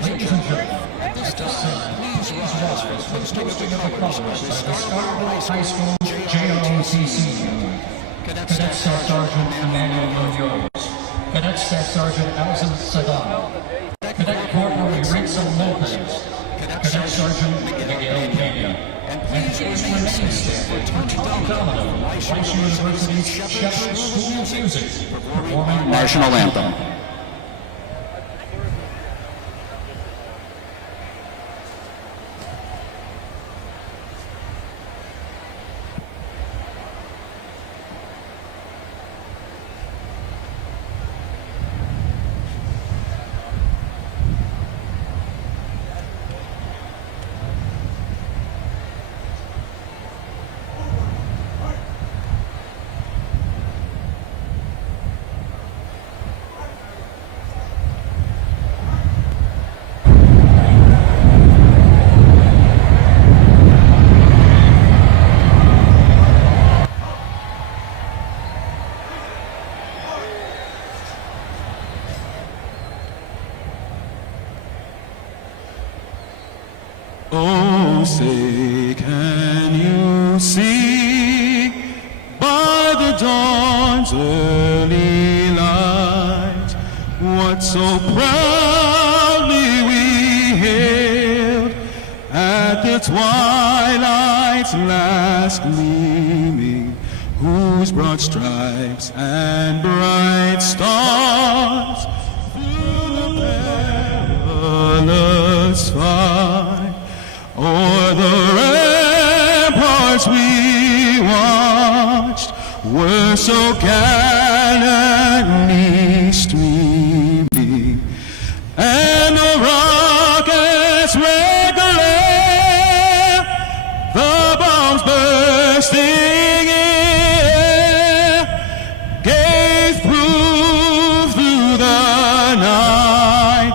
Ladies and gentlemen, at this time, please rise for the posting of the colors by the Scarborough High School JOTC. Cadet Staff Sergeant Emmanuel Munoz, Cadet Staff Sergeant Alison Sagan, Cadet Corporal Ritza Lopez, Cadet Sergeant Miguel Pena, and please remain staff for Tom Domino, Rice University's Shepherd School of Music, performing National Anthem. Oh, say, can you see by the dawn's early light what so proudly we hailed at the twilight's last gleaming, whose broad stripes and bright stars through the perilous fight o'er the ramparts we watched were so gallantly streaming, and the rockets' red glare, the bombs bursting in air, gave proof through the night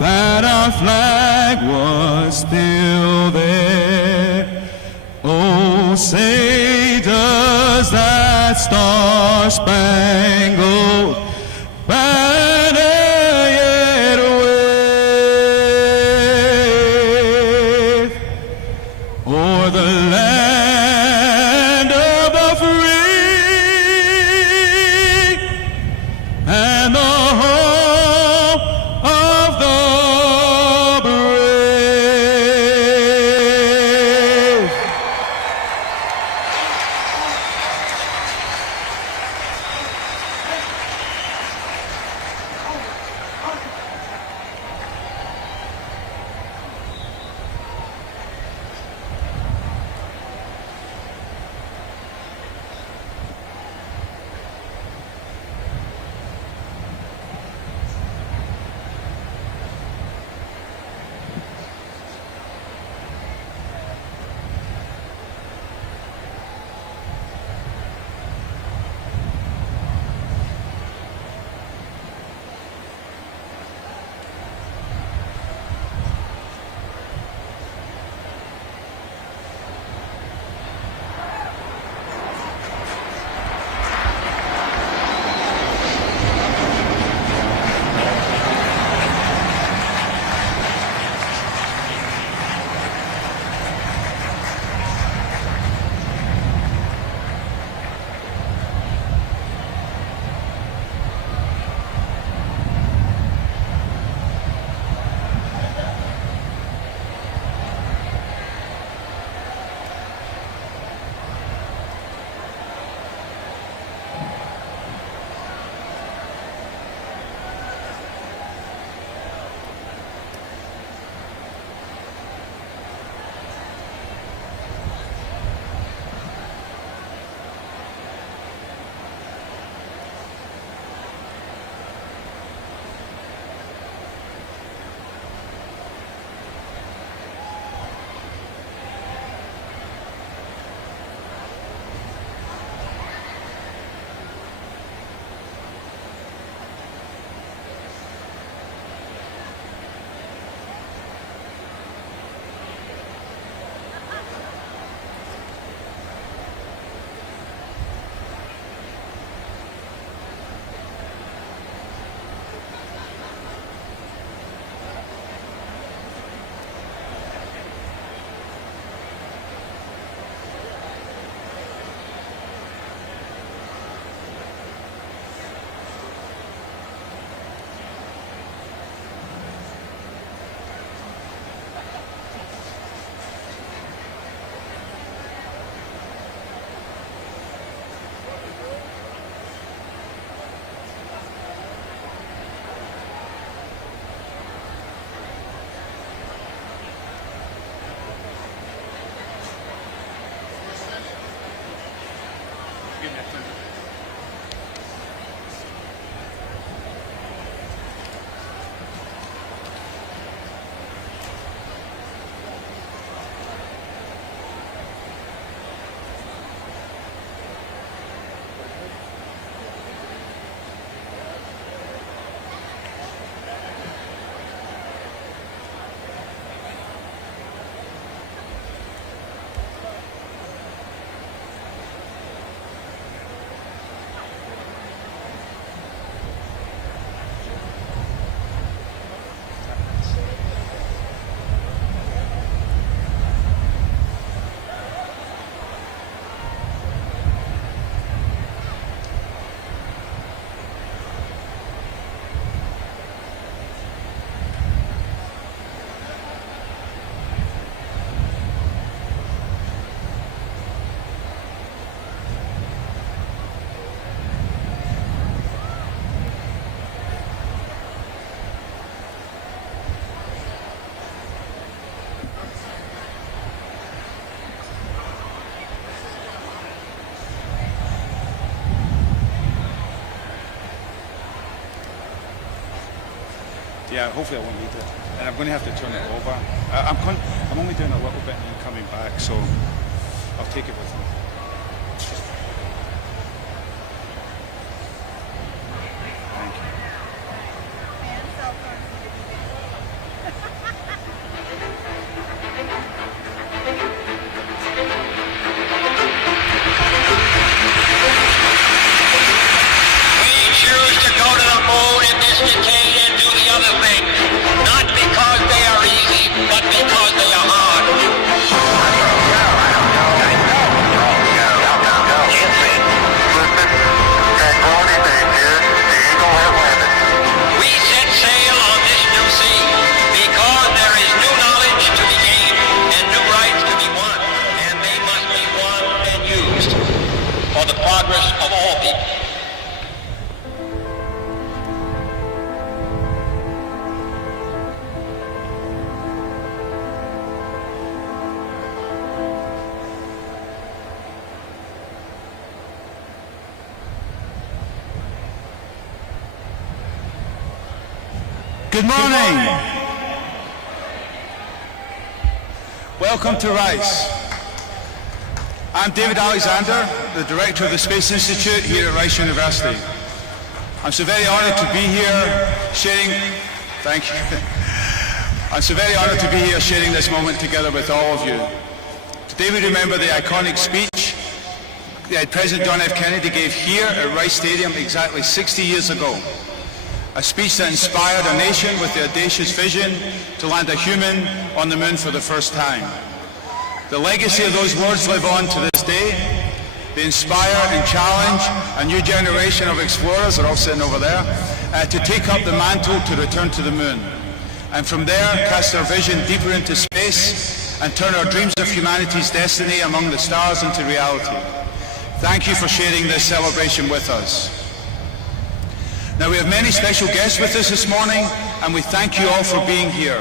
that our flag was still there. Oh, say, does that star-spangled banner yet wave o'er the land of the free and the home of the brave? Yeah, hopefully I won't need it. And I'm going to have to turn it over. I'm only doing a little bit and then coming back, so I'll take it with me. Thank you. We choose to go to the moon in this decade and do the other things, not because they are easy, but because they are hard. We set sail on this new sea because there is new knowledge to be gained and new rights to be won, and they must be won and used for the progress of all people. Good morning. Welcome to Rice. I'm David Alexander, the Director of the Space Institute here at Rice University. I'm so very honored to be here sharing, thank you. I'm so very honored to be here sharing this moment together with all of you. Today we remember the iconic speech that President John F. Kennedy gave here at Rice Stadium exactly 60 years ago. A speech that inspired a nation with the audacious vision to land a human on the moon for the first time. The legacy of those words live on to this day. They inspire and challenge a new generation of explorers, they're all sitting over there, to take up the mantle to return to the moon. And from there, cast our vision deeper into space and turn our dreams of humanity's destiny among the stars into reality. Thank you for sharing this celebration with us. Now we have many special guests with us this morning, and we thank you all for being here.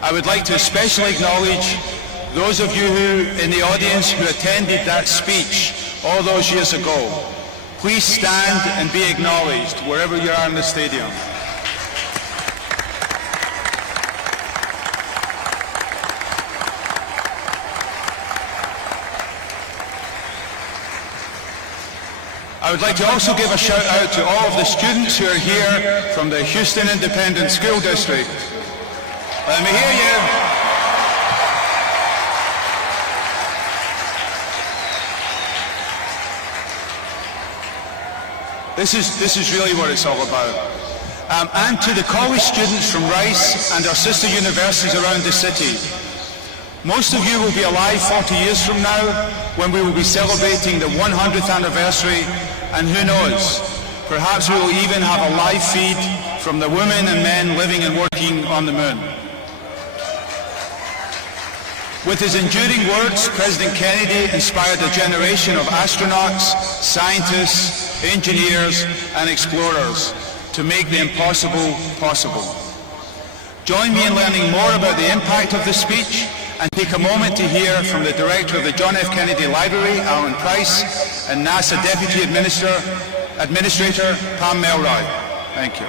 I would like to especially acknowledge those of you in the audience who attended that speech all those years ago. Please stand and be acknowledged wherever you are in the stadium. I would like to also give a shout out to all of the students who are here from the Houston Independent School District. Let me hear you. This is really what it's all about. And to the college students from Rice and our sister universities around the city. Most of you will be alive 40 years from now when we will be celebrating the 100th anniversary, and who knows, perhaps we will even have a live feed from the women and men living and working on the moon. With his enduring words, President Kennedy inspired a generation of astronauts, scientists, engineers, and explorers to make the impossible possible. Join me in learning more about the impact of the speech and take a moment to hear from the director of the John F. Kennedy Library, Alan Price, and NASA Deputy Administrator, Pam Melroy. Thank you.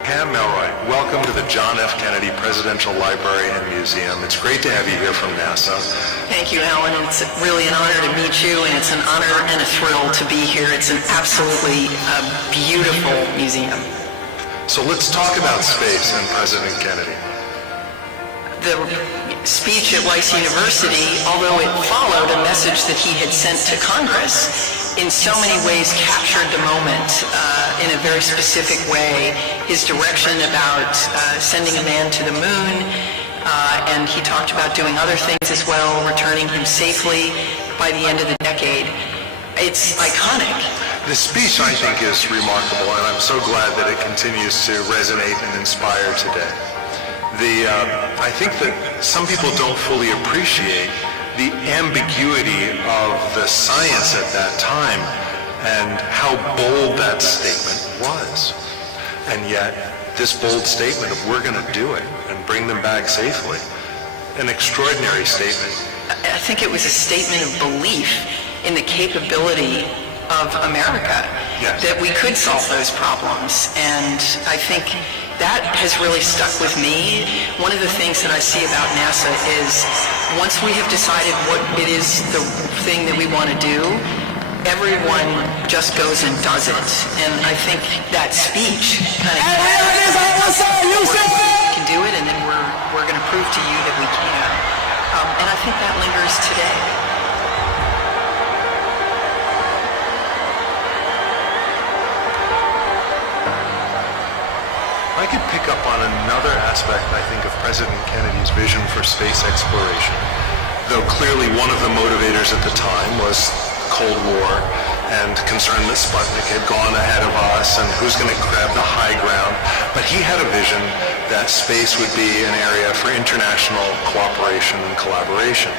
Pam Melroy, welcome to the John F. Kennedy Presidential Library and Museum. It's great to have you here from NASA. Thank you, Alan. It's really an honor to meet you, and it's an honor and a thrill to be here. It's an absolutely beautiful museum. So let's talk about space and President Kennedy. The speech at Rice University, although it followed a message that he had sent to Congress, in so many ways captured the moment in a very specific way. His direction about sending a man to the moon, and he talked about doing other things as well, returning him safely by the end of the decade. It's iconic. The speech, I think, is remarkable, and I'm so glad that it continues to resonate and inspire today. I think that some people don't fully appreciate the ambiguity of the science at that time and how bold that statement was. And yet, this bold statement of we're going to do it and bring them back safely, an extraordinary statement. I think it was a statement of belief in the capability of America, Yes. that we could solve those problems. And I think that has really stuck with me. One of the things that I see about NASA is once we have decided what it is, the thing that we want to do, everyone just goes and does it. And I think that speech kind of can do it, and then we're going to prove to you that we can. And I think that lingers today. I could pick up on another aspect, I think, of President Kennedy's vision for space exploration. Though clearly one of the motivators at the time was Cold War and concern that Sputnik had gone ahead of us and who's going to grab the high ground. But he had a vision that space would be an area for international cooperation and collaboration.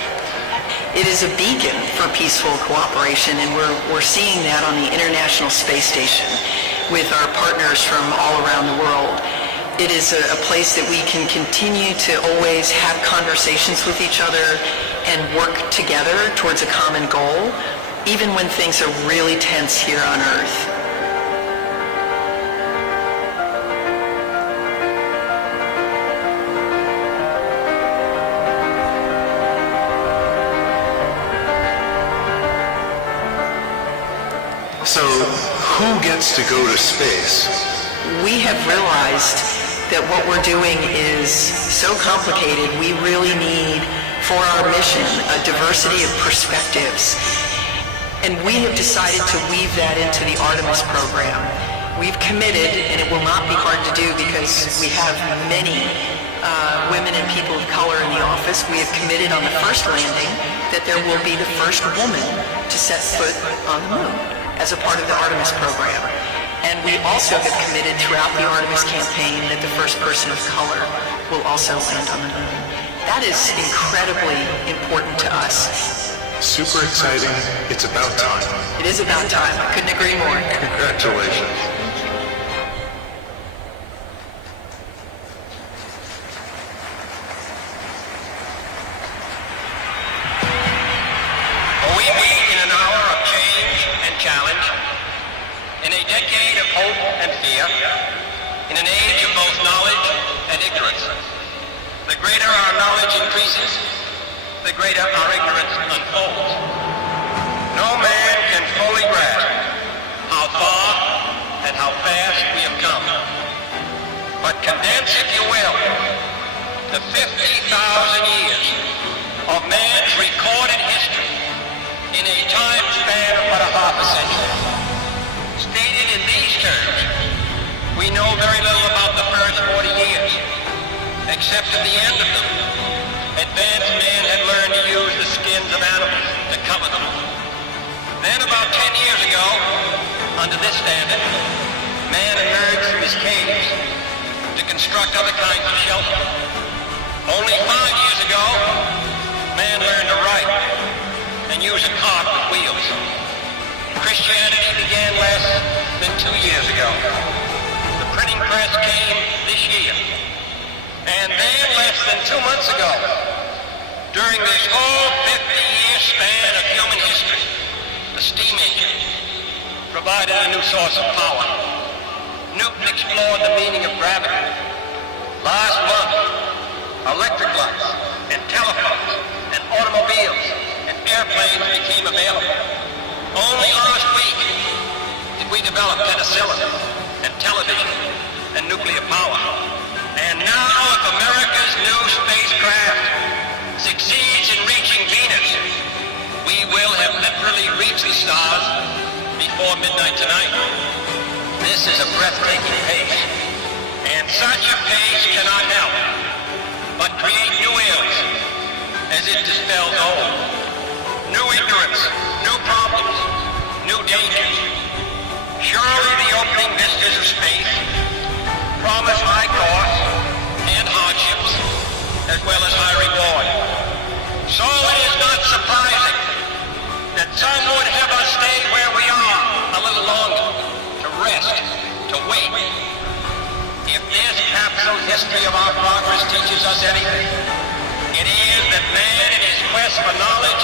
It is a beacon for peaceful cooperation, and we're seeing that on the International Space Station with our partners from all around the world. It is a place that we can continue to always have conversations with each other and work together towards a common goal, even when things are really tense here on Earth. So who gets to go to space? We have realized that what we're doing is so complicated, we really need, for our mission, a diversity of perspectives. And we have decided to weave that into the Artemis program. We've committed, and it will not be hard to do because we have many women and people of color in the office. We have committed on the first landing that there will be the first woman to set foot on the moon as a part of the Artemis program. And we also have committed throughout the Artemis campaign that the first person of color will also land on the moon. That is incredibly important to us. Super exciting. It's about time. It is about time. I couldn't agree more. Congratulations. We meet in an hour of change and challenge, in a decade of hope and fear, in an age of both knowledge and ignorance. The greater our knowledge increases, the greater our ignorance unfolds. No man can fully grasp how far and how fast we have come. But condense, if you will, the 50,000 years of man's recorded history in a time span of but a half a century. Stated in these terms, we know very little about the first 40 years, except at the end of them, advanced man had learned to use the skins of animals to cover them. Then about 10 years ago, under this standard, man emerged from his caves to construct other kinds of shelter. Only 5 years ago, man learned to write and use a cart with wheels. Christianity began less than 2 years ago. The printing press came this year. And then less than 2 months ago, during this whole 50-year span of human history, the steam engine provided a new source of power. Newton explored the meaning of gravity. Last month, electric lights and telephones and automobiles and airplanes became available. Only last week did we develop penicillin and television and nuclear power. And now if America's new spacecraft succeeds in reaching Venus, we will have literally reached the stars before midnight tonight. This is a breathtaking pace. And such a pace cannot help but create new ills as it dispels old. New ignorance, new problems, new dangers. Surely the opening vistas of space promise high costs and hardships, as well as high reward. So it is not surprising that some would have us stay where we are a little longer, to rest, to wait. If this capsule history of our progress teaches us anything, it is that man in his quest for knowledge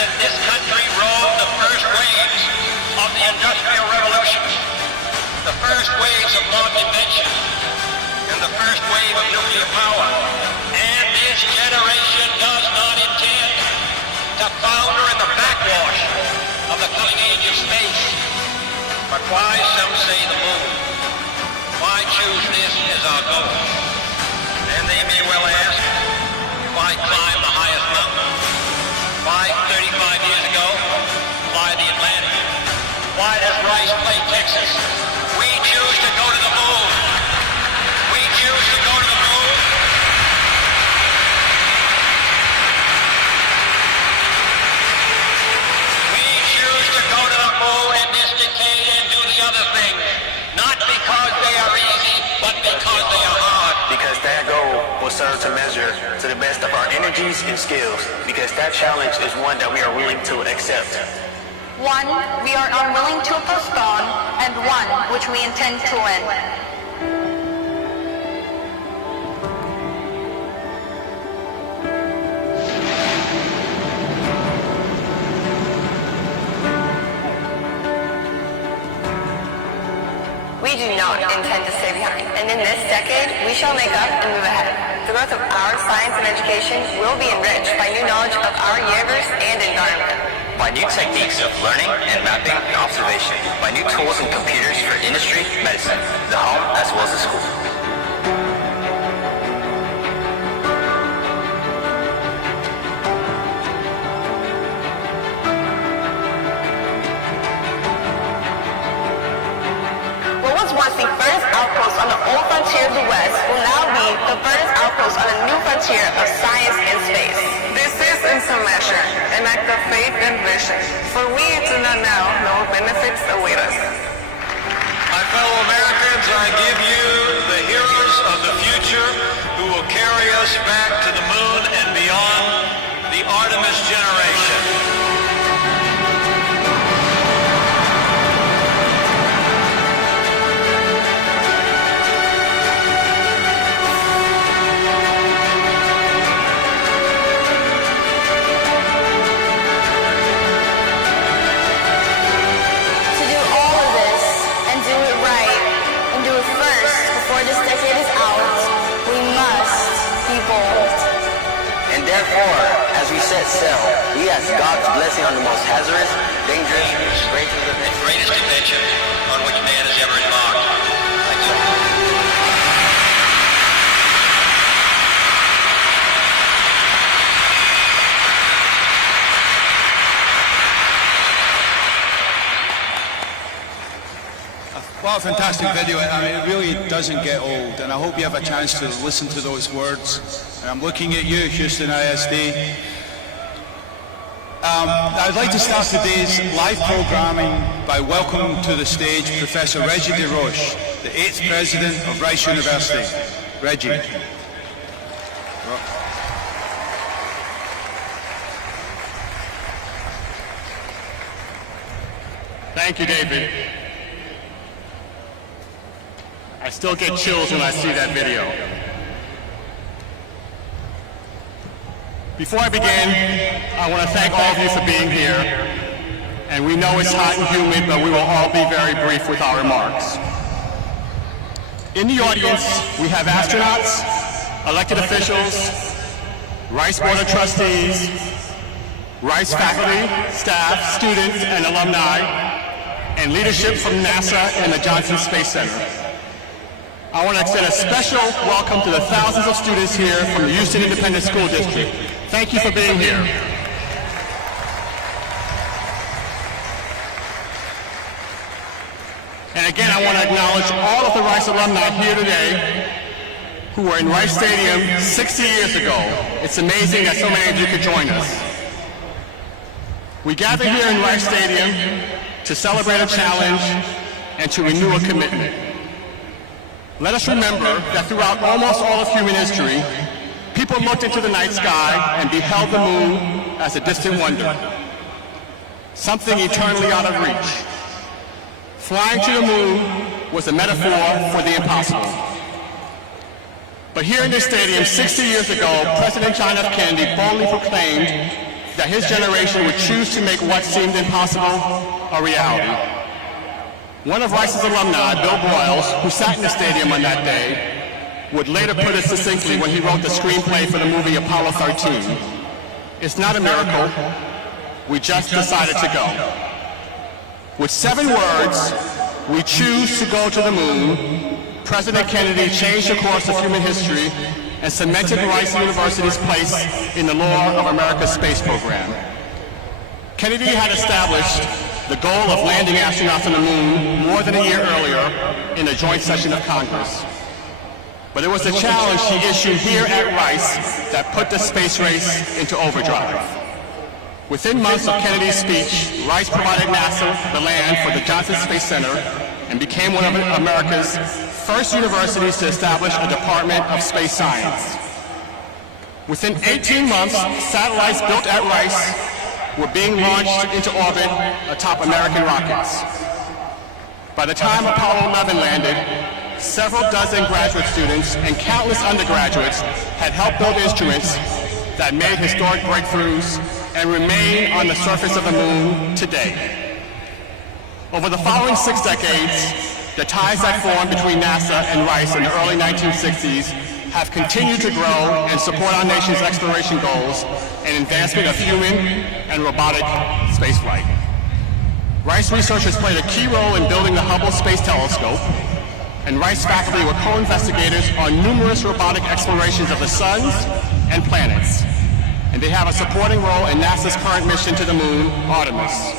that this country rode the first waves of the Industrial Revolution, the first waves of modern invention, and the first wave of nuclear power. And this generation does not intend to founder in the backwash of the coming age of space. But why, some say, the moon? Why choose this as our goal? And they may well ask, why climb the highest mountain? Why, 35 years ago, fly the Atlantic? Why does Rice play Texas? We choose to go to the moon. We choose to go to the moon. We choose to go to the moon in this decade and do the other thing. Not because they are easy, but because they are hard. Because that goal will serve to measure to the best of our energies and skills. Because that challenge is one that we are willing to accept. One we are unwilling to postpone, and one which we intend to win. We do not intend to stay behind, and in this decade, we shall make up and move ahead. The growth of our science and education will be enriched by new knowledge of our universe and environment. By new techniques of learning and mapping and observation. By new tools and computers for industry, medicine, the home, as well as the school. What was once the furthest outpost on the old frontier of the West will now be the furthest outpost on the new frontier of science and space. This is, in some measure, an act of faith and vision, for we do not now know what benefits await us. My fellow Americans, I give you the heroes of the future who will carry us back to the moon and beyond, the Artemis generation. Before this decade is out, we must be bold. And therefore, as we set sail, we ask God's blessing on the most hazardous, dangerous, greatest invention on which man has ever embarked. Thank you. What a fantastic video. I mean, it really doesn't get old, and I hope you have a chance to listen to those words. And I'm looking at you, Houston ISD. I'd like to start today's live programming by welcoming to the stage Professor Reggie DeRoche, the 8th President of Rice University. Reggie. Thank you, David. I still get chills when I see that video. Before I begin, I want to thank all of you for being here. And we know it's hot and humid, but we will all be very brief with our remarks. In the audience, we have astronauts, elected officials, Rice Board of Trustees, Rice faculty, staff, students, and alumni, and leadership from NASA and the Johnson Space Center. I want to extend a special welcome to the thousands of students here from the Houston Independent School District. Thank you for being here. And again, I want to acknowledge all of the Rice alumni here today who were in Rice Stadium 60 years ago. It's amazing that so many of you could join us. We gather here in Rice Stadium to celebrate a challenge and to renew a commitment. Let us remember that throughout almost all of human history, people looked into the night sky and beheld the moon as a distant wonder, something eternally out of reach. Flying to the moon was a metaphor for the impossible. But here in this stadium 60 years ago, President John F. Kennedy boldly proclaimed that his generation would choose to make what seemed impossible a reality. One of Rice's alumni, Bill Broyles, who sat in the stadium on that day, would later put it succinctly when he wrote the screenplay for the movie Apollo 13. It's not a miracle, we just decided to go. With 7 words, we choose to go to the moon, President Kennedy changed the course of human history and cemented Rice University's place in the lore of America's space program. Kennedy had established the goal of landing astronauts on the moon more than a year earlier in a joint session of Congress. But it was the challenge he issued here at Rice that put the space race into overdrive. Within months of Kennedy's speech, Rice provided NASA the land for the Johnson Space Center and became one of America's first universities to establish a Department of Space Science. Within 18 months, satellites built at Rice were being launched into orbit atop American rockets. By the time Apollo 11 landed, several dozen graduate students and countless undergraduates had helped build instruments that made historic breakthroughs and remain on the surface of the moon today. Over the following 6 decades, the ties that formed between NASA and Rice in the early 1960s have continued to grow and support our nation's exploration goals and advancement of human and robotic spaceflight. Rice researchers played a key role in building the Hubble Space Telescope, and Rice faculty were co-investigators on numerous robotic explorations of the suns and planets, and they have a supporting role in NASA's current mission to the moon, Artemis.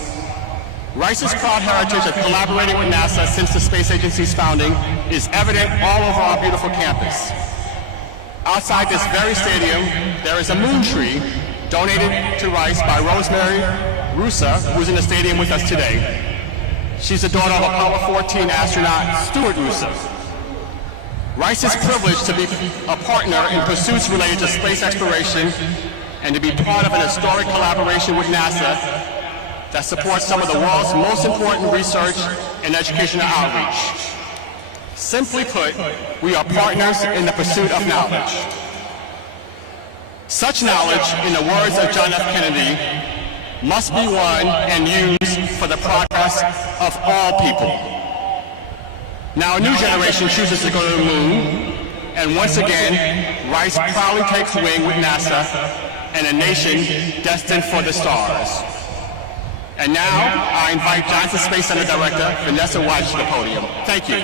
Rice's proud heritage of collaborating with NASA since the space agency's founding is evident all over our beautiful campus. Outside this very stadium, there is a moon tree donated to Rice by Rosemary Russa, who's in the stadium with us today. She's the daughter of Apollo 14 astronaut Stuart Russa. Rice is privileged to be a partner in pursuits related to space exploration and to be part of an historic collaboration with NASA that supports some of the world's most important research and educational outreach. Simply put, we are partners in the pursuit of knowledge. Such knowledge, in the words of John F. Kennedy, must be won and used for the progress of all people. Now a new generation chooses to go to the moon, and once again, Rice proudly takes wing with NASA and a nation destined for the stars. And now, I invite Johnson Space Center Director Vanessa White to the podium. Thank you.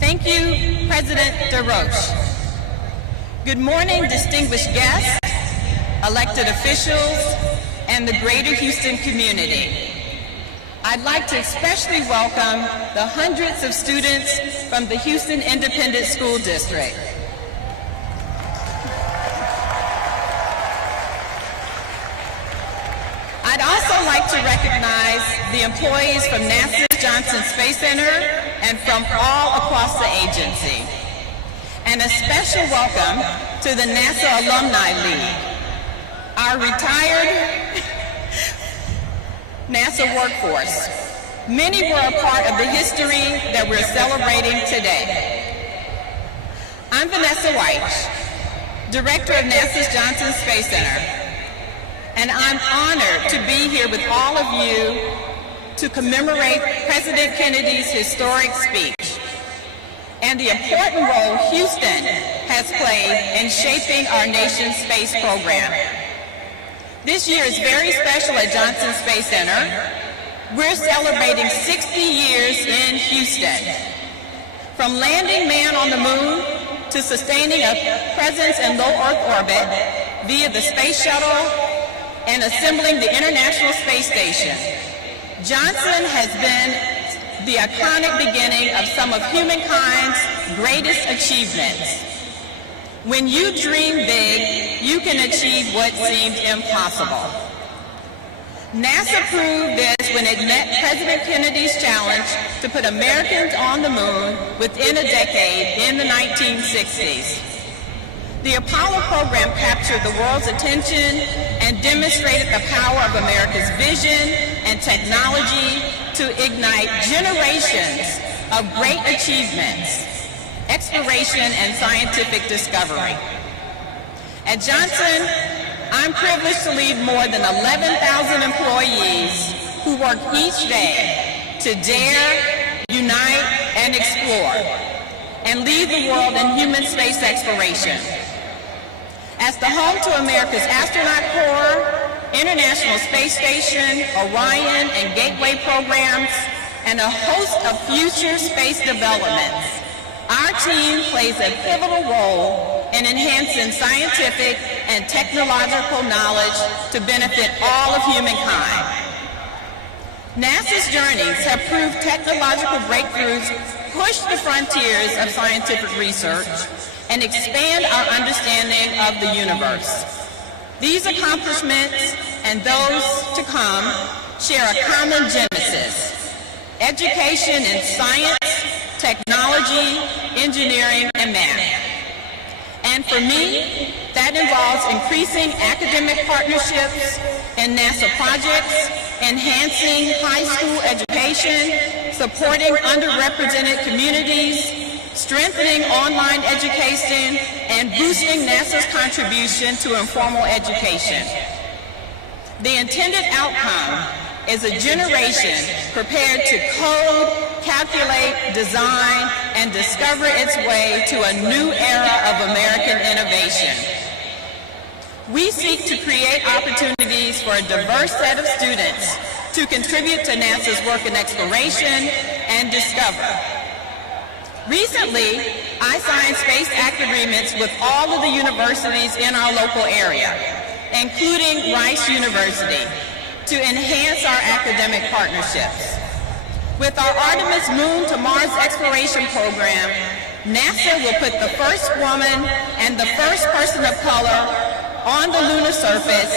Thank you, President DeRoche. Good morning, distinguished guests, elected officials, and the greater Houston community. I'd like to especially welcome the hundreds of students from the Houston Independent School District. I'd also like to recognize the employees from NASA's Johnson Space Center and from all across the agency. And a special welcome to the NASA Alumni League, our retired NASA workforce. Many were a part of the history that we're celebrating today. I'm Vanessa White, Director of NASA's Johnson Space Center, and I'm honored to be here with all of you to commemorate President Kennedy's historic speech and the important role Houston has played in shaping our nation's space program. This year is very special at Johnson Space Center. We're celebrating 60 years in Houston. From landing man on the moon to sustaining a presence in low Earth orbit via the space shuttle and assembling the International Space Station, Johnson has been the iconic beginning of some of humankind's greatest achievements. When you dream big, you can achieve what seemed impossible. NASA proved this when it met President Kennedy's challenge to put Americans on the moon within a decade in the 1960s. The Apollo program captured the world's attention and demonstrated the power of America's vision and technology to ignite generations of great achievements, exploration, and scientific discovery. At Johnson, I'm privileged to lead more than 11,000 employees who work each day to dare, unite, and explore, and lead the world in human space exploration. As the home to America's Astronaut Corps, International Space Station, Orion, and Gateway programs, and a host of future space developments, our team plays a pivotal role in enhancing scientific and technological knowledge to benefit all of humankind. NASA's journeys have proved technological breakthroughs push the frontiers of scientific research and expand our understanding of the universe. These accomplishments and those to come share a common genesis: education in science, technology, engineering, and math. And for me, that involves increasing academic partnerships in NASA projects, enhancing high school education, supporting underrepresented communities, strengthening online education, and boosting NASA's contribution to informal education. The intended outcome is a generation prepared to code, calculate, design, and discover its way to a new era of American innovation. We seek to create opportunities for a diverse set of students to contribute to NASA's work in exploration and discover. Recently, I signed Space Act agreements with all of the universities in our local area, including Rice University, to enhance our academic partnerships. With our Artemis Moon to Mars exploration program, NASA will put the first woman and the first person of color on the lunar surface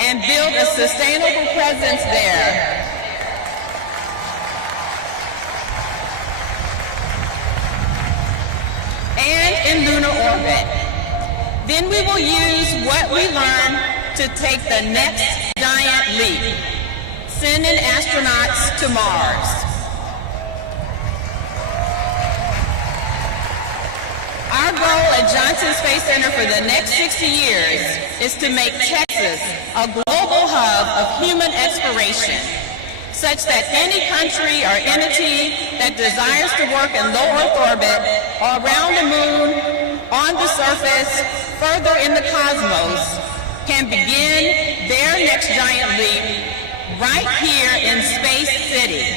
and build a sustainable presence there. And in lunar orbit. Then we will use what we learn to take the next giant leap, sending astronauts to Mars. Our goal at Johnson Space Center for the next 60 years is to make Texas a global hub of human exploration, such that any country or entity that desires to work in low Earth orbit or around the moon, on the surface, further in the cosmos, can begin their next giant leap right here in Space City.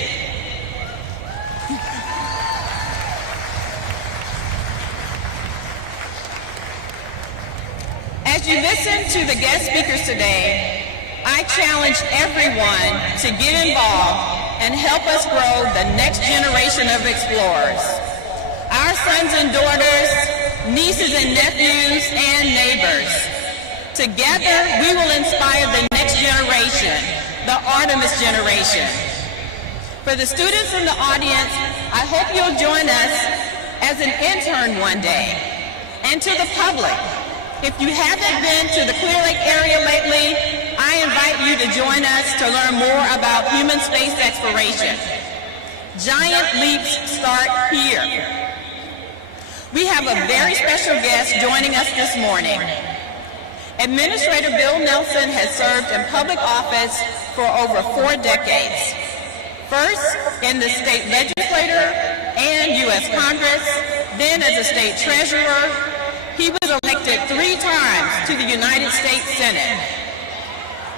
As you listen to the guest speakers today, I challenge everyone to get involved and help us grow the next generation of explorers. Our sons and daughters, nieces and nephews, and neighbors. Together, we will inspire the next generation, the Artemis generation. For the students in the audience, I hope you'll join us as an intern one day. And to the public, if you haven't been to the Clear Lake area lately, I invite you to join us to learn more about human space exploration. Giant leaps start here. We have a very special guest joining us this morning. Administrator Bill Nelson has served in public office for over 4 decades. First in the state legislature and U.S. Congress, then as a state treasurer. He was elected 3 times to the United States Senate,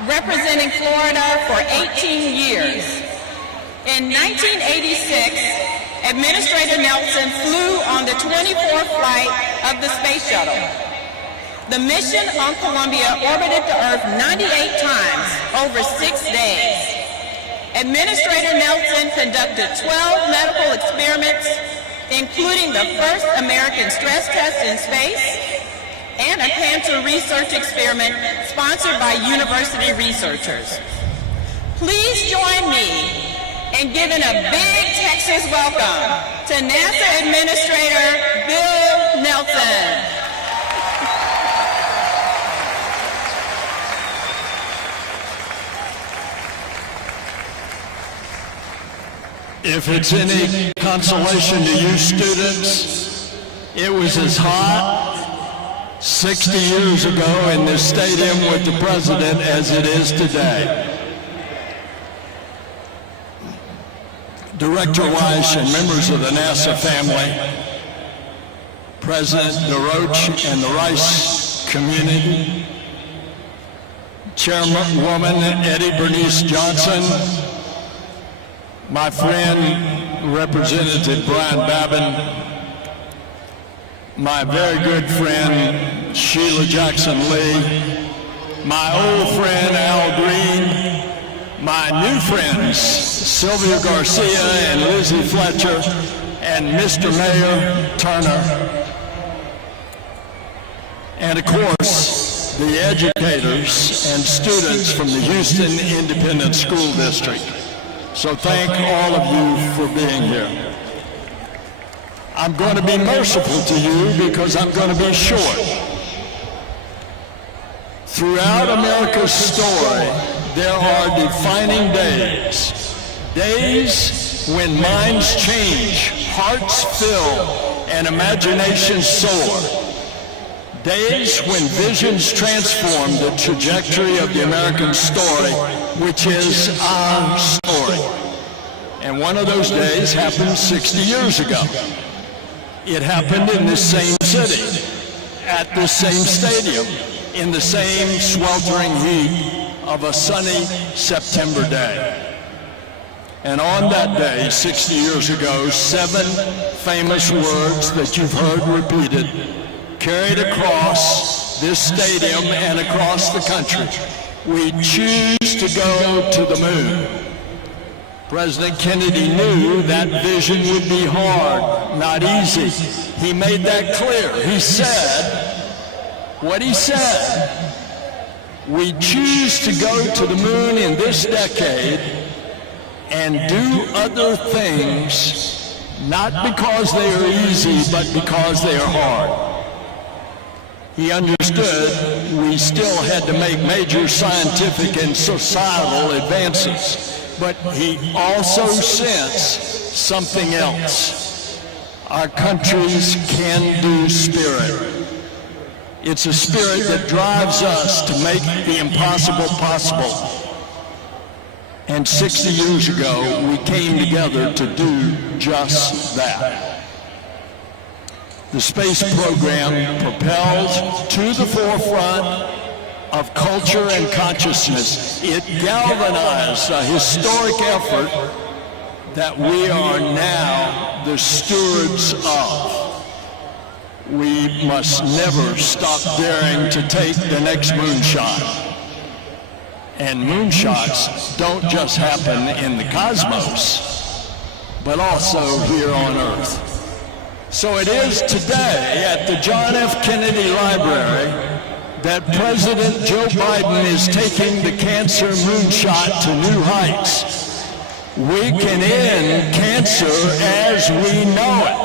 representing Florida for 18 years. In 1986, Administrator Nelson flew on the 24th flight of the space shuttle. The mission on Columbia orbited the Earth 98 times over 6 days. Administrator Nelson conducted 12 medical experiments, including the first American stress test in space and a cancer research experiment sponsored by university researchers. Please join me in giving a big Texas welcome to NASA Administrator Bill Nelson. If it's any consolation to you students, it was as hot 60 years ago in this stadium with the president as it is today. Director Weiss and members of the NASA family, President DeRoche and the Rice community, Chairwoman Eddie Bernice Johnson, my friend Representative Brian Babin, my very good friend Sheila Jackson Lee, my old friend Al Green, my new friends Sylvia Garcia and Lizzie Fletcher, and Mr. Mayor Turner, and of course the educators and students from the Houston Independent School District. So thank all of you for being here. I'm going to be merciful to you because I'm going to be short. Throughout America's story, there are defining days. Days when minds change, hearts fill, and imaginations soar. Days when visions transform the trajectory of the American story, which is our story. And one of those days happened 60 years ago. It happened in this same city, at this same stadium, in the same sweltering heat of a sunny September day. And on that day, 60 years ago, 7 famous words that you've heard repeated carried across this stadium and across the country. We choose to go to the moon. President Kennedy knew that vision would be hard, not easy. He made that clear. He said what he said. We choose to go to the moon in this decade and do other things, not because they are easy, but because they are hard. He understood we still had to make major scientific and societal advances, but he also sensed something else. Our country's can-do spirit. It's a spirit that drives us to make the impossible possible. And 60 years ago, we came together to do just that. The space program propelled to the forefront of culture and consciousness. It galvanized a historic effort that we are now the stewards of. We must never stop daring to take the next moonshot. And moonshots don't just happen in the cosmos, but also here on Earth. So it is today at the John F. Kennedy Library that President Joe Biden is taking the cancer moonshot to new heights. We can end cancer as we know it.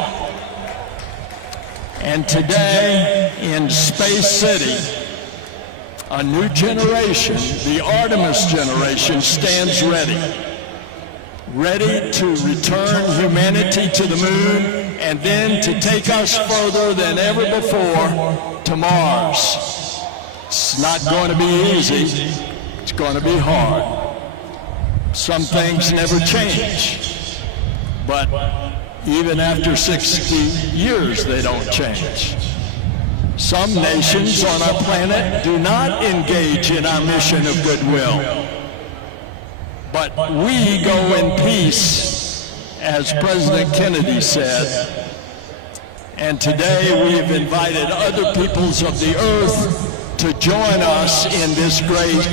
And today in Space City, a new generation, the Artemis generation, stands ready to return humanity to the moon and then to take us further than ever before to Mars. It's not going to be easy. It's going to be hard. Some things never change, but even after 60 years, they don't change. Some nations on our planet do not engage in our mission of goodwill. But we go in peace, as President Kennedy said. And today we have invited other peoples of the earth to join us in this great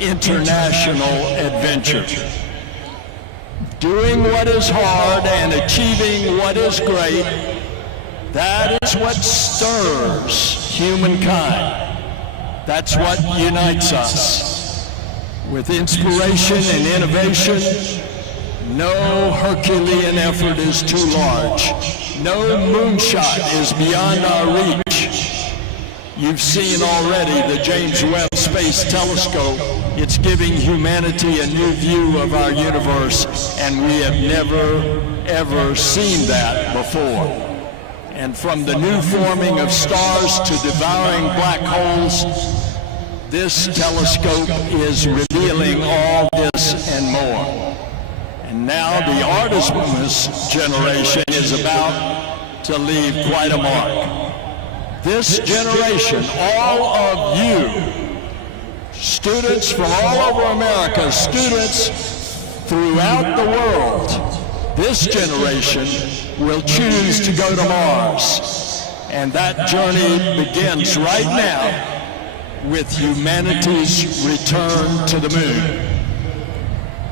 international adventure. Doing what is hard and achieving what is great, that is what stirs humankind. That's what unites us. With inspiration and innovation, no Herculean effort is too large. No moonshot is beyond our reach. You've seen already the James Webb Space Telescope It's giving humanity a new view of our universe, and we have never, ever seen that before. And from the new forming of stars to devouring black holes, this telescope is revealing all this and more. And now the Artemis generation is about to leave quite a mark. This generation, all of you, students from all over America, students throughout the world, this generation will choose to go to Mars. And that journey begins right now with humanity's return to the moon.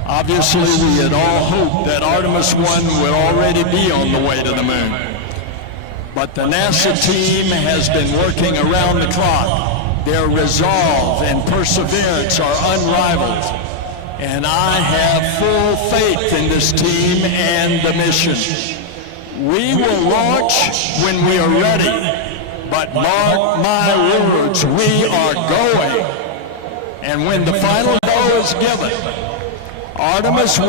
Obviously, we had all hoped that Artemis 1 would already be on the way to the moon. But the NASA team has been working around the clock. Their resolve and perseverance are unrivaled. And I have full faith in this team and the mission. We will launch when we are ready. But mark my words, we are going. And when the final go is given, Artemis 1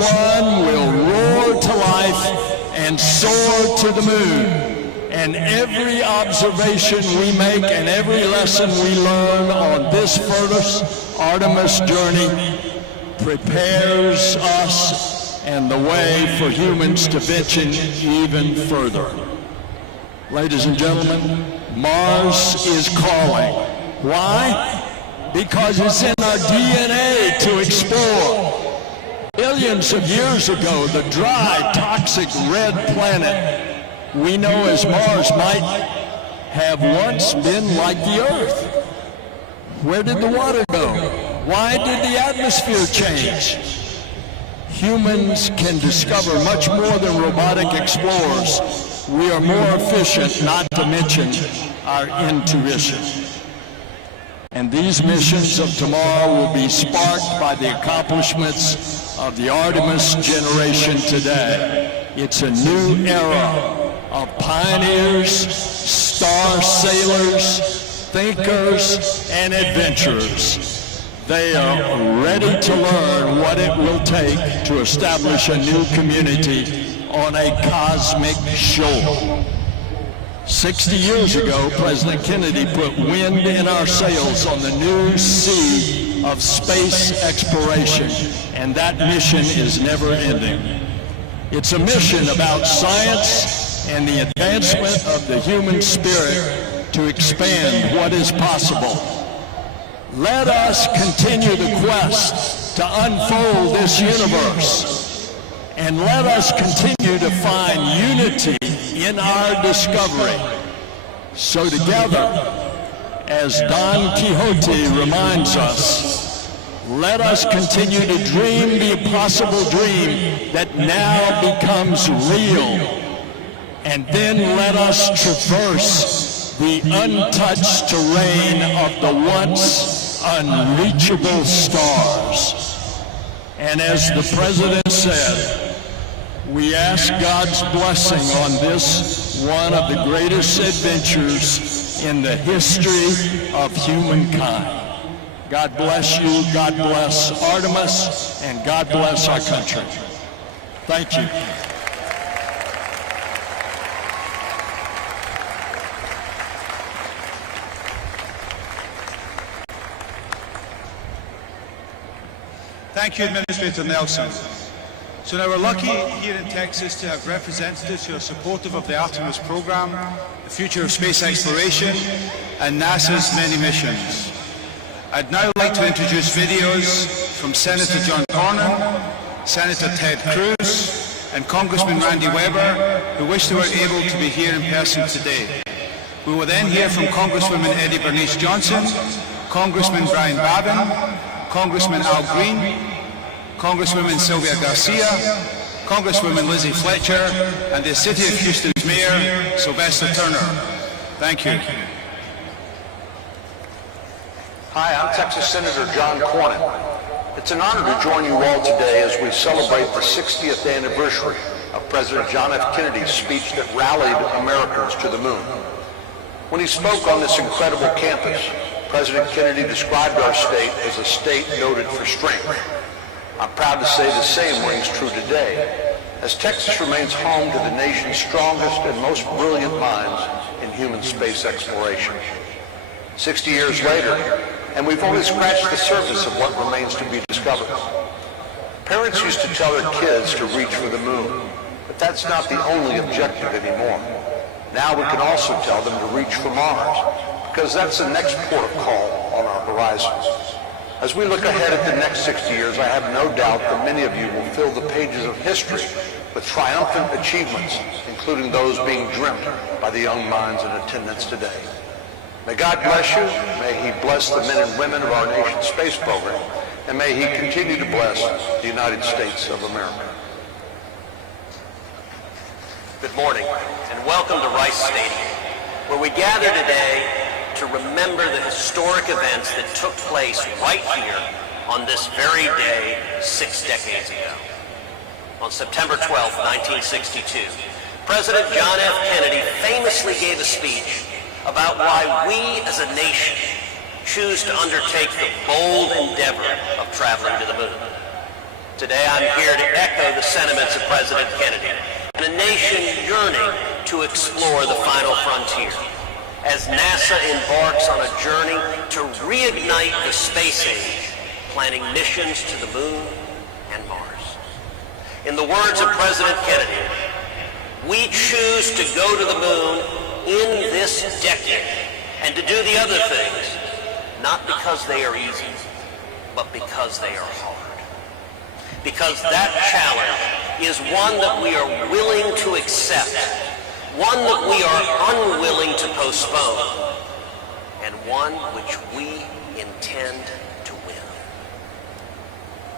will roar to life and soar to the moon. And every observation we make and every lesson we learn on this first Artemis journey prepares us and the way for humans to venture even further. Ladies and gentlemen, Mars is calling. Why? Because it's in our DNA to explore. Billions of years ago, the dry, toxic red planet we know as Mars might have once been like the Earth. Where did the water go? Why did the atmosphere change? Humans can discover much more than robotic explorers. We are more efficient, not to mention our intuition. And these missions of tomorrow will be sparked by the accomplishments of the Artemis generation today. It's a new era of pioneers, star sailors, thinkers, and adventurers. They are ready to learn what it will take to establish a new community on a cosmic shore. 60 years ago, President Kennedy put wind in our sails on the new sea of space exploration, and that mission is never ending. It's a mission about science and the advancement of the human spirit to expand what is possible. Let us continue the quest to unfold this universe, and let us continue to find unity in our discovery. So together, as Don Quixote reminds us, let us continue to dream the impossible dream that now becomes real. And then let us traverse the untouched terrain of the once unreachable stars. And as the President said, we ask God's blessing on this, one of the greatest adventures in the history of humankind. God bless you, God bless Artemis, and God bless our country. Thank you. Thank you, Administrator Nelson. So now we're lucky here in Texas to have representatives who are supportive of the Artemis program, the future of space exploration, and NASA's many missions. I'd now like to introduce videos from Senator John Cornyn, Senator Ted Cruz, and Congressman Randy Weber, who wish they were able to be here in person today. We will then hear from Congresswoman Eddie Bernice Johnson, Congressman Brian Babin, Congressman Al Green, Congresswoman Sylvia Garcia, Congresswoman Lizzie Fletcher, and the City of Houston's Mayor, Sylvester Turner. Thank you. Hi, I'm Texas Senator John Cornyn. It's an honor to join you all today as we celebrate the 60th anniversary of President John F. Kennedy's speech that rallied Americans to the moon. When he spoke on this incredible campus, President Kennedy described our state as a state noted for strength. I'm proud to say the same rings true today, as Texas remains home to the nation's strongest and most brilliant minds in human space exploration. 60 years later, and we've only scratched the surface of what remains to be discovered. Parents used to tell their kids to reach for the moon, but that's not the only objective anymore. Now we can also tell them to reach for Mars, because that's the next port of call on our horizon. As we look ahead at the next 60 years, I have no doubt that many of you will fill the pages of history with triumphant achievements, including those being dreamt by the young minds in attendance today. May God bless you, may He bless the men and women of our nation's space program, and may He continue to bless the United States of America. Good morning, and welcome to Rice Stadium, where we gather today to remember the historic events that took place right here on this very day 6 decades ago. On September 12, 1962, President John F. Kennedy famously gave a speech about why we as a nation choose to undertake the bold endeavor of traveling to the moon. Today I'm here to echo the sentiments of President Kennedy and a nation yearning to explore the final frontier as NASA embarks on a journey to reignite the space age, planning missions to the moon and Mars. In the words of President Kennedy, we choose to go to the moon in this decade and to do the other things, not because they are easy, but because they are hard. Because that challenge is one that we are willing to accept, one that we are unwilling to postpone, and one which we intend to win.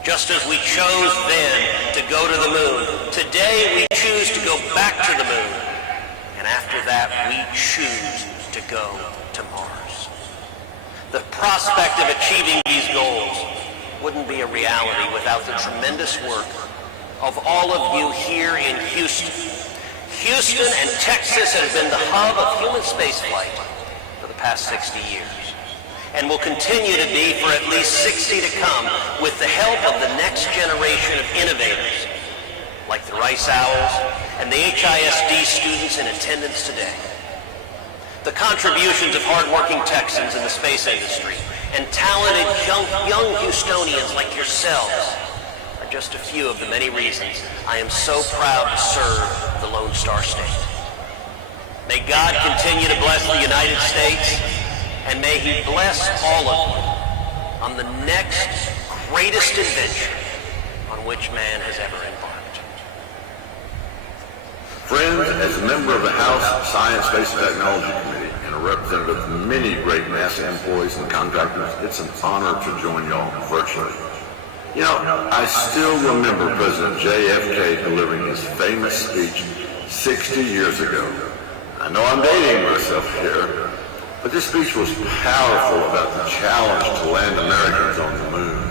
Just as we chose then to go to the moon, today we choose to go back to the moon, and after that we choose to go to Mars. The prospect of achieving these goals wouldn't be a reality without the tremendous work of all of you here in Houston. Houston and Texas have been the hub of human spaceflight for the past 60 years, and will continue to be for at least 60 to come with the help of the next generation of innovators, like the Rice Owls and the HISD students in attendance today. The contributions of hardworking Texans in the space industry and talented young Houstonians like yourselves are just a few of the many reasons I am so proud to serve the Lone Star State. May God continue to bless the United States, and may He bless all of you on the next greatest adventure on which man has ever embarked. Friends, as a member of the House Science, Space and Technology Committee and a representative of many great NASA employees and contractors, it's an honor to join y'all virtually. You know, I still remember President JFK delivering his famous speech 60 years ago. I know I'm dating myself here, but this speech was powerful about the challenge to land Americans on the moon.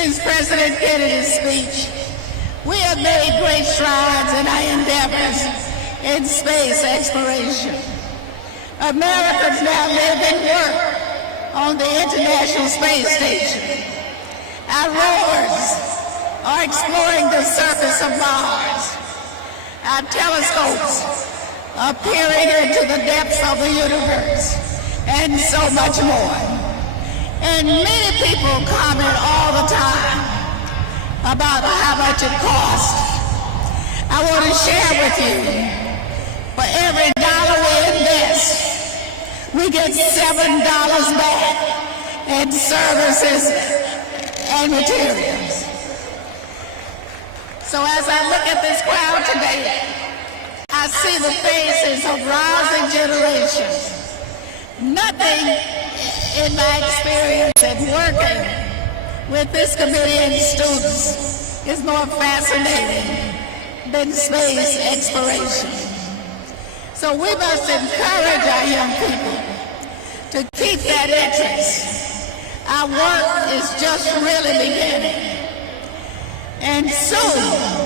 Since President Kennedy's speech, we have made great strides in our endeavors in space exploration. Americans now live and work on the International Space Station. Our rovers are exploring the surface of Mars. Our telescopes are peering into the depths of the universe, and so much more. And many people comment all the time about how much it costs. I want to share with you, for every dollar we invest, we get $7 back in services and materials. So as I look at this crowd today, I see the faces of rising generations. Nothing in my experience in working with this committee and students is more fascinating than space exploration. So we must encourage our young people to keep that interest. Our work is just really beginning. And soon,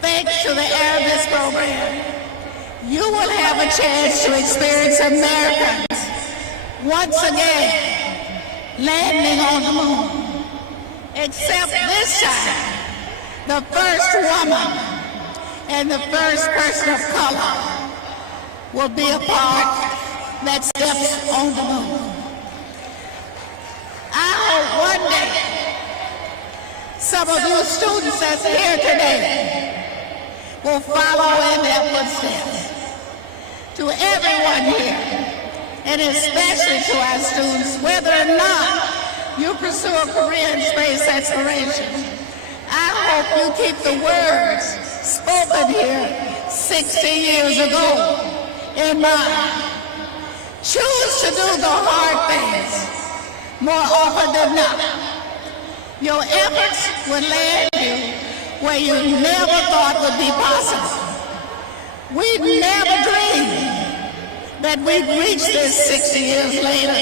thanks to the Arabis program, you will have a chance to experience Americans once again landing on the moon. Except this time, the first woman and the first person of color will be a part that steps on the moon. I hope one day some of you students that's here today will follow in their footsteps. To everyone here, and especially to our students, whether or not you pursue a career in space exploration, I hope you keep the words spoken here 60 years ago in mind. Choose to do the hard things more often than not. Your efforts will land you where you never thought would be possible. We never dreamed that we'd reach this 60 years later,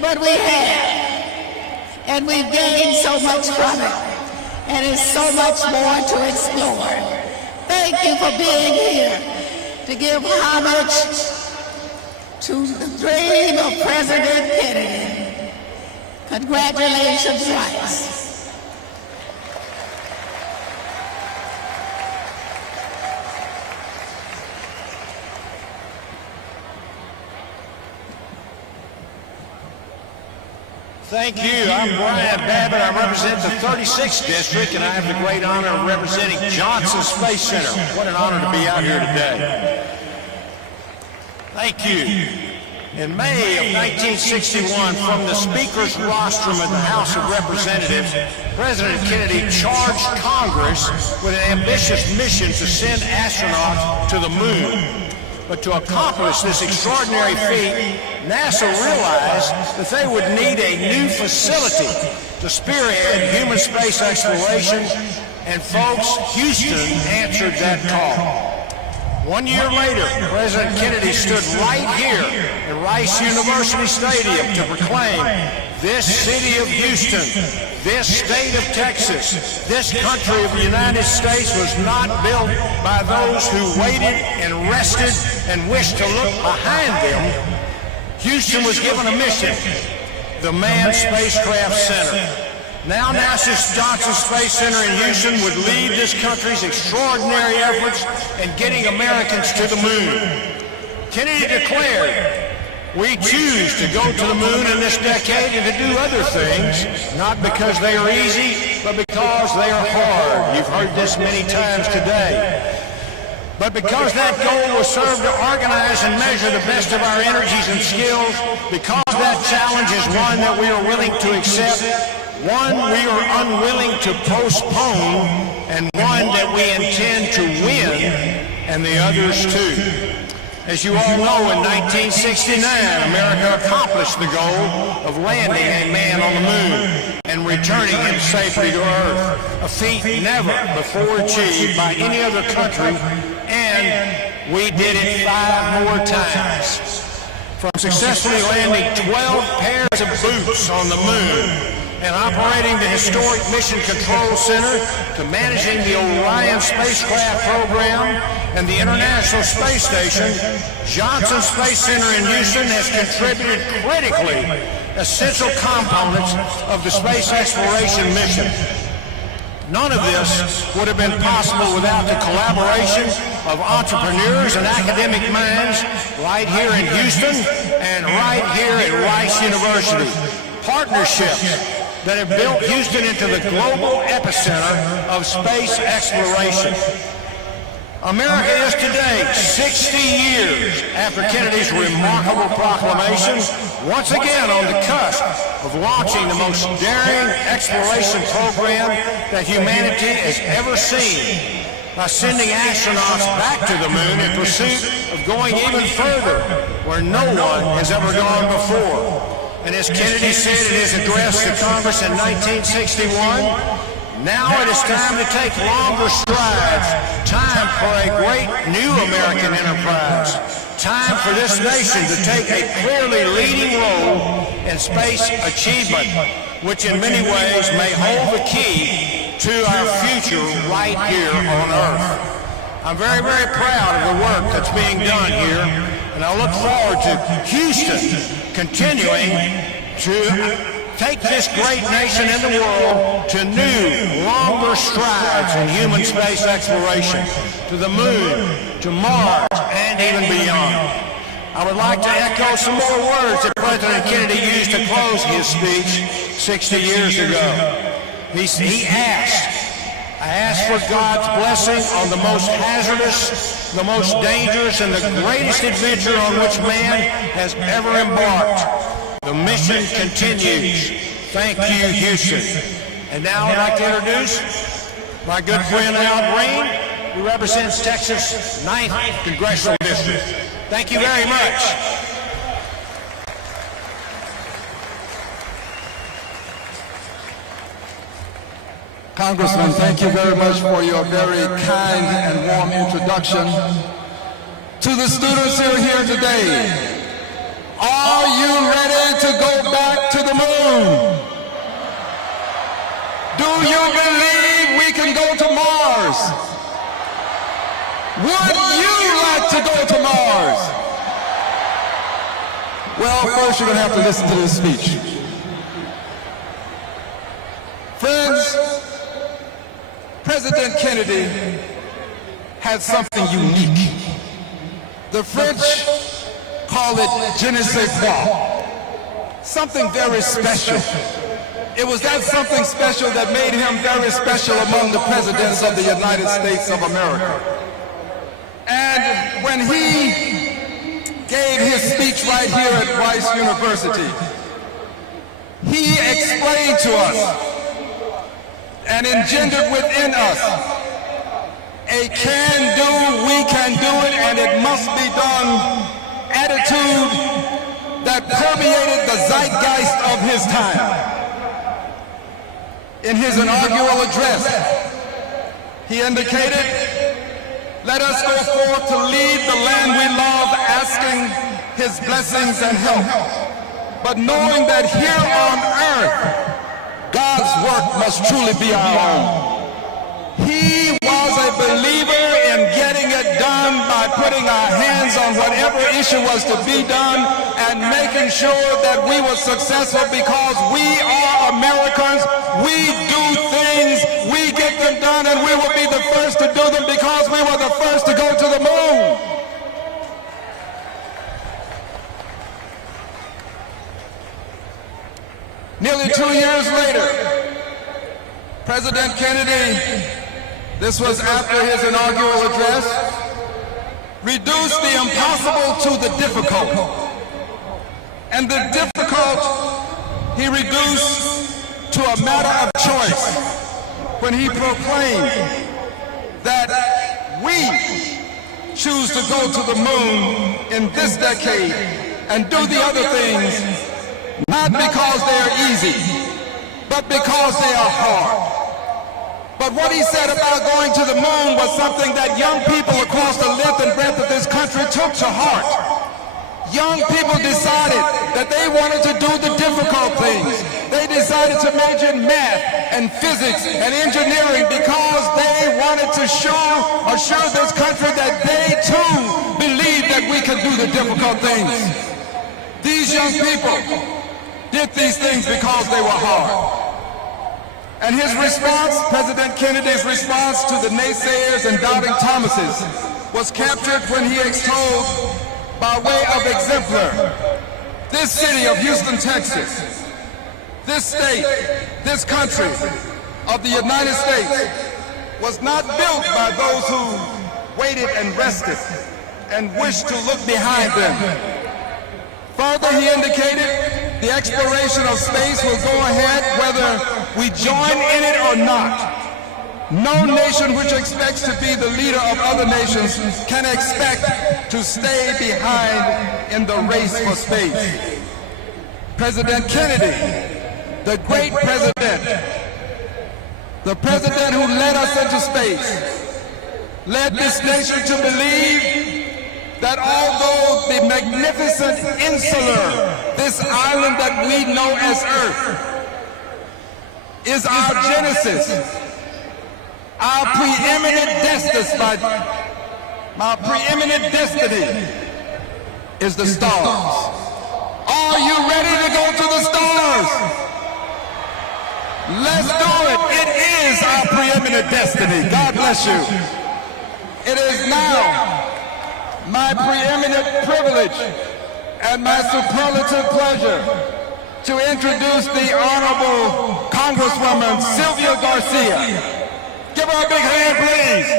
but we have. And we've gained so much from it, and there's so much more to explore. Thank you for being here to give homage to the dream of President Kennedy. Congratulations, Rice. Thank you. I'm Brian Babbitt. I represent the 36th District, and I have the great honor of representing Johnson Space Center. What an honor to be out here today. Thank you. In May of 1961, from the Speaker's rostrum of the House of Representatives, President Kennedy charged Congress with an ambitious mission to send astronauts to the moon. But to accomplish this extraordinary feat, NASA realized that they would need a new facility to spearhead human space exploration, and folks, Houston answered that call. 1 year later, President Kennedy stood right here at Rice University Stadium to proclaim, this city of Houston, this state of Texas, this country of the United States was not built by those who waited and rested and wished to look behind them. Houston was given a mission, the Manned Spacecraft Center. Now NASA's Johnson Space Center in Houston would lead this country's extraordinary efforts in getting Americans to the moon. Kennedy declared, we choose to go to the moon in this decade and to do other things, not because they are easy, but because they are hard. You've heard this many times today. But because that goal will serve to organize and measure the best of our energies and skills, because that challenge is one that we are willing to accept, one we are unwilling to postpone, and one that we intend to win, and the others too. As you all know, in 1969, America accomplished the goal of landing a man on the moon and returning him safely to Earth, a feat never before achieved by any other country, and we did it 5 more times. From successfully landing 12 pairs of boots on the moon, and operating the historic Mission Control Center to managing the Orion spacecraft program and the International Space Station, Johnson Space Center in Houston has contributed critically essential components of the space exploration mission. None of this would have been possible without the collaboration of entrepreneurs and academic minds right here in Houston and right here at Rice University. Partnerships that have built Houston into the global epicenter of space exploration. America is today, 60 years after Kennedy's remarkable proclamation, once again on the cusp of launching the most daring exploration program that humanity has ever seen by sending astronauts back to the moon in pursuit of going even further where no one has ever gone before. And as Kennedy said in his address to Congress in 1961, now it is time to take longer strides, time for a great new American enterprise, time for this nation to take a clearly leading role in space achievement, which in many ways may hold the key to our future right here on Earth. I'm very, very proud of the work that's being done here, and I look forward to Houston continuing to take this great nation in the world to new, longer strides in human space exploration, to the moon, to Mars, and even beyond. I would like to echo some more words that President Kennedy used to close his speech 60 years ago. He asked, I ask for God's blessing on the most hazardous, the most dangerous, and the greatest adventure on which man has ever embarked. The mission continues. Thank you, Houston. And now I'd like to introduce my good friend Al Green, who represents Texas' 9th Congressional District. Thank you very much. Congressman, thank you very much for your very kind and warm introduction. To the students who are here today, are you ready to go back to the moon? Do you believe we can go to Mars? Would you like to go to Mars? Well, first you're going to have to listen to this speech. Friends, President Kennedy had something unique. The French call it je ne sais quoi, something very special. It was that something special that made him very special among the presidents of the United States of America. And when he gave his speech right here at Rice University, he explained to us and engendered within us a can-do, we can do it, and it must be done attitude that permeated the zeitgeist of his time. In his inaugural address, he indicated, let us go forth to lead the land we love, asking his blessings and help, but knowing that here on earth, God's work must truly be our own. He was a believer in getting it done by putting our hands on whatever issue was to be done and making sure that we were successful because we are Americans. We do things, we get them done, and we will be the first to do them because we were the first to go to the moon. Nearly 2 years later, President Kennedy, this was after his inaugural address, reduced the impossible to the difficult. And the difficult he reduced to a matter of choice when he proclaimed that we choose to go to the moon in this decade and do the other things not because they are easy, but because they are hard. But what he said about going to the moon was something that young people across the length and breadth of this country took to heart. Young people decided that they wanted to do the difficult things. They decided to make and physics and engineering because they wanted to assure this country that they too believe that we can do the difficult things. These young people did these things because they were hard. And his response, President Kennedy's response to the naysayers and doubting Thomases, was captured when he extolled, by way of exemplar, this city of Houston, Texas, this state, this country of the United States was not built by those who waited and rested and wished to look behind them. Further, he indicated the exploration of space will go ahead whether we join in it or not. No nation which expects to be the leader of other nations can expect to stay behind in the race for space. President Kennedy, the great president, the president who led us into space, led this nation to believe that although the magnificent insular, this island that we know as Earth, is our genesis, our preeminent destiny is the stars. Are you ready to go to the stars? Let's do it. It is our preeminent destiny. God bless you. It is now my preeminent privilege and my superlative pleasure to introduce the Honorable Congresswoman Sylvia Garcia. Give her a big hand, please.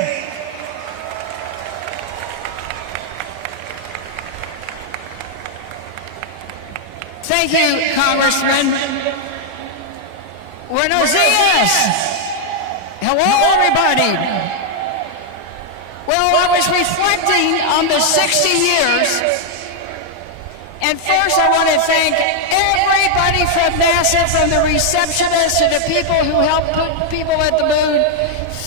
Thank you, Congressman. Buenos dias. Hello, everybody. Well, I was reflecting on the 60 years, and first I want to thank everybody from NASA, from the receptionists to the people who helped put people at the moon.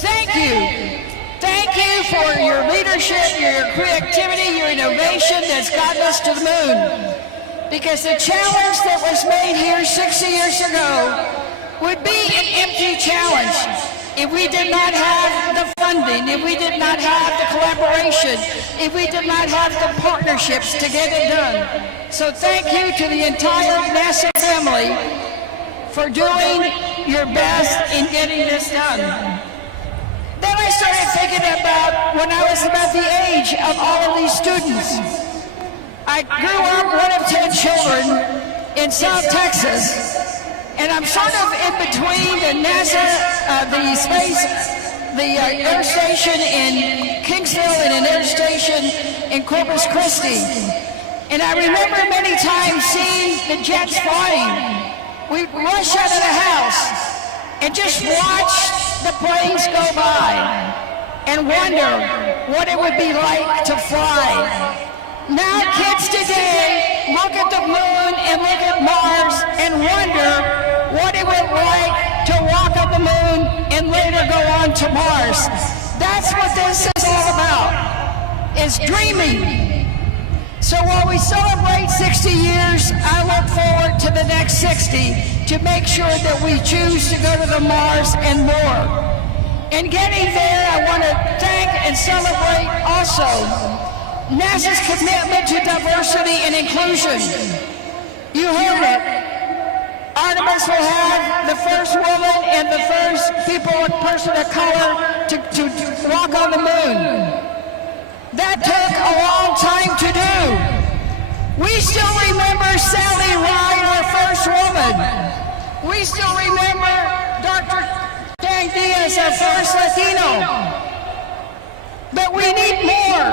Thank you. Thank you for your leadership, your creativity, your innovation that's gotten us to the moon. Because the challenge that was made here 60 years ago would be an empty challenge if we did not have the funding, if we did not have the collaboration, if we did not have the partnerships to get it done. So thank you to the entire NASA family for doing your best in getting this done. Then I started thinking about when I was about the age of all of these students. I grew up one of 10 children in South Texas, and I'm sort of in between the NASA, the air station in Kingsville and an air station in Corpus Christi. And I remember many times seeing the jets flying. We'd rush out of the house and just watch the planes go by and wonder what it would be like to fly. Now kids today look at the moon and look at Mars and wonder what it would like to walk on the moon and later go on to Mars. That's what this is all about, is dreaming. So while we celebrate 60 years, I look forward to the next 60 to make sure that we choose to go to the Mars and more. In getting there, I want to thank and celebrate also NASA's commitment to diversity and inclusion. You heard it. Artemis will have the first woman and the first person of color to walk on the moon. That took a long time to do. We still remember Sally Ride, our first woman. We still remember Dr. Tang Diaz, our first Latino. But we need more.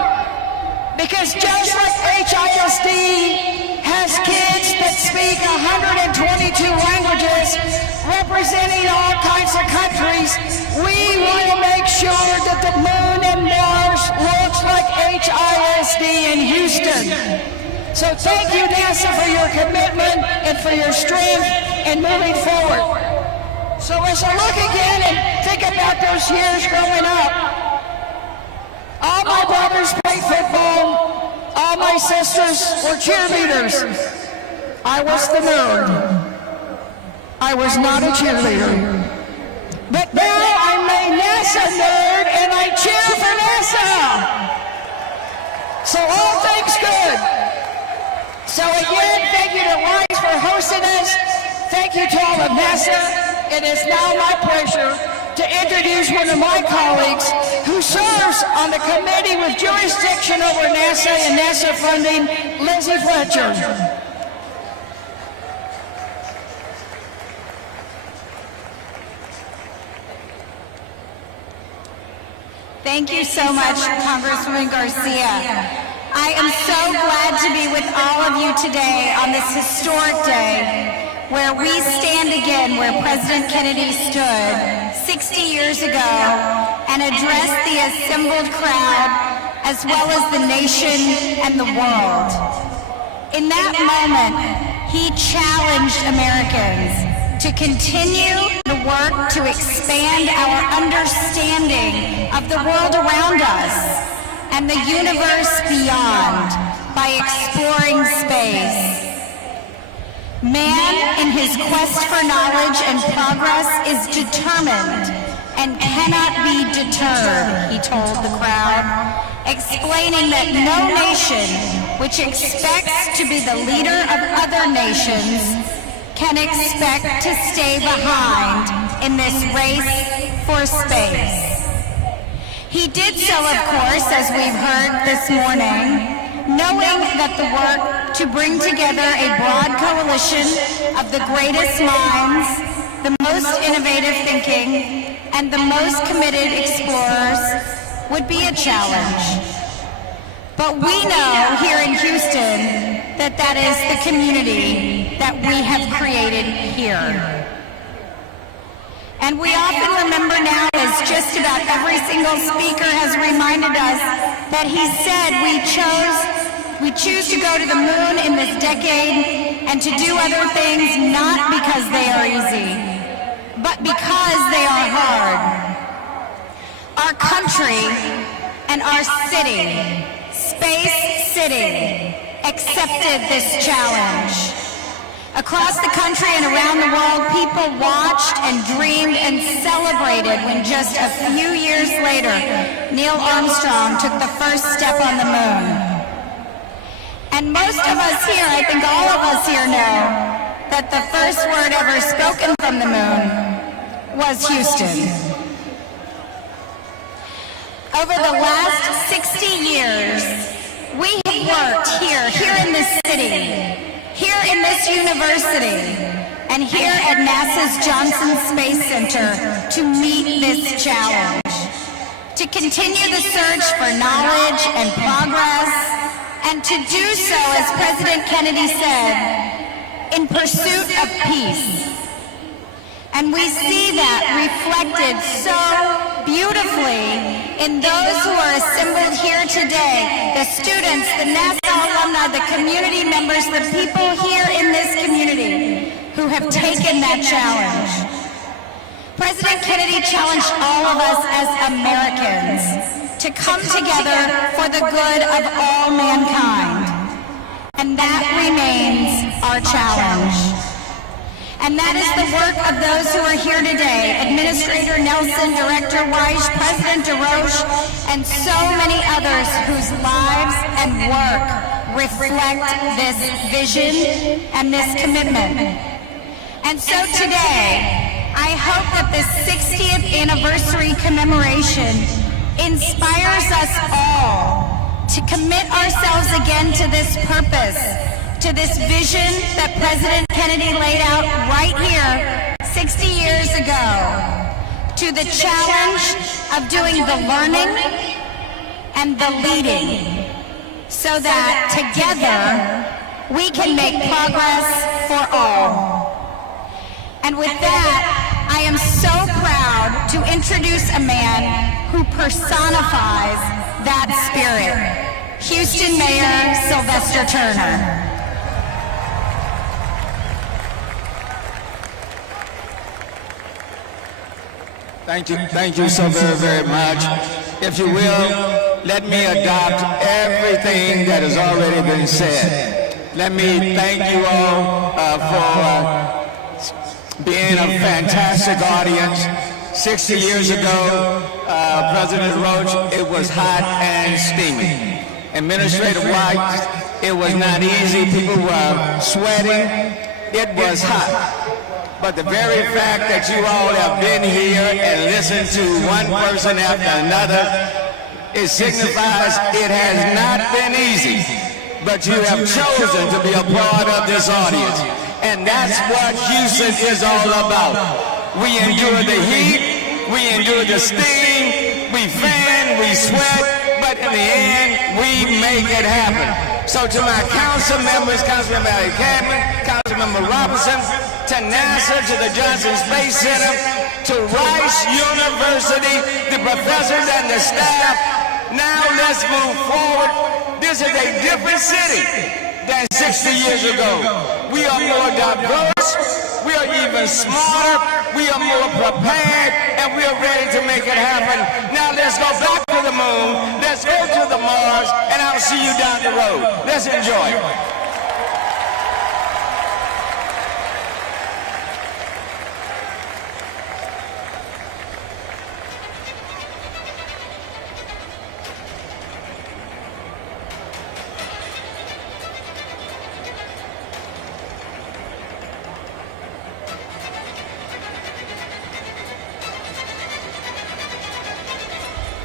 Because just like HISD has kids that speak 122 languages, representing all kinds of countries, we want to make sure that the moon and Mars looks like HISD in Houston. So thank you, NASA, for your commitment and for your strength in moving forward. So as I look again and think about those years growing up, all my brothers played football. All my sisters were cheerleaders. I was the nerd. I was not a cheerleader. But now I'm a NASA nerd and I cheer for NASA. So all things good. So again, thank you to Rise for hosting us. Thank you to all of NASA. It is now my pleasure to introduce one of my colleagues who serves on the committee with jurisdiction over NASA and NASA funding, Lizzie Fletcher. Thank you so much, Congresswoman Garcia. I am so glad to be with all of you today on this historic day where we stand again where President Kennedy stood 60 years ago and addressed the assembled crowd as well as the nation and the world. In that moment, he challenged Americans to continue the work to expand our understanding of the world around us and the universe beyond by exploring space. Man, in his quest for knowledge and progress, is determined and cannot be deterred, he told the crowd, explaining that no nation which expects to be the leader of other nations can expect to stay behind in this race for space. He did so, of course, as we've heard this morning, knowing that the work to bring together a broad coalition of the greatest minds, the most innovative thinking, and the most committed explorers would be a challenge. But we know here in Houston that is the community that we have created here. And we often remember now, as just about every single speaker has reminded us, that he said we choose to go to the moon in this decade and to do other things not because they are easy, but because they are hard. Our country and our city, Space City, accepted this challenge. Across the country and around the world, people watched and dreamed and celebrated when just a few years later, Neil Armstrong took the first step on the moon. And most of us here, I think all of us here know, that the first word ever spoken from the moon was Houston. Over the last 60 years, we have worked here in this city, here in this university, and here at NASA's Johnson Space Center to meet this challenge, to continue the search for knowledge and progress, and to do so, as President Kennedy said, in pursuit of peace. And we see that reflected so beautifully in those who are assembled here today, the students, the NASA alumni, the community members, the people here in this community who have taken that challenge. President Kennedy challenged all of us as Americans to come together for the good of all mankind. And that remains our challenge. And that is the work of those who are here today, Administrator Nelson, Director Weiss, President DeRoche, and so many others whose lives and work reflect this vision and this commitment. And so today, I hope that this 60th anniversary commemoration inspires us all to commit ourselves again to this purpose, to this vision that President Kennedy laid out right here 60 years ago, to the challenge of doing the learning and the leading, so that together we can make progress for all. And with that, I am so proud to introduce a man who personifies that spirit, Houston Mayor Sylvester Turner. Thank you so very, very much. If you will, let me adopt everything that has already been said. Let me thank you all for being a fantastic audience. 60 years ago, President Roach, it was hot and steamy. Administrator White, it was not easy. People were sweating. It was hot. But the very fact that you all have been here and listened to one person after another, it signifies it has not been easy. But you have chosen to be a part of this audience. And that's what Houston is all about. We endure the heat, we endure the steam, we fan, we sweat, but in the end, we make it happen. So to my council members, Councilmember Cadman, Councilmember Robinson, to NASA, to the Johnson Space Center, to Rice University, the professors and the staff, now let's move forward. This is a different city than 60 years ago. We are more diverse, we are even smarter, we are more prepared, and we are ready to make it happen. Now let's go back to the moon, let's go to the Mars, and I'll see you down the road. Let's enjoy it.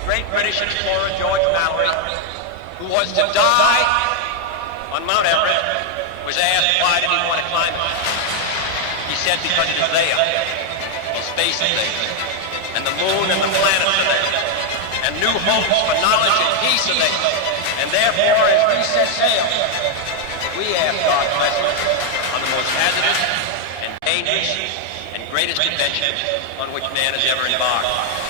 Great British explorer George Mallory, who was to die on Mount Everest, was asked why did he want to climb it. He said because it is there, well, space is there, and the moon and the planets are there, and new hopes for knowledge and peace are there, and therefore as we set sail, we ask God's blessing on the most hazardous and dangerous and greatest adventure on which man has ever embarked.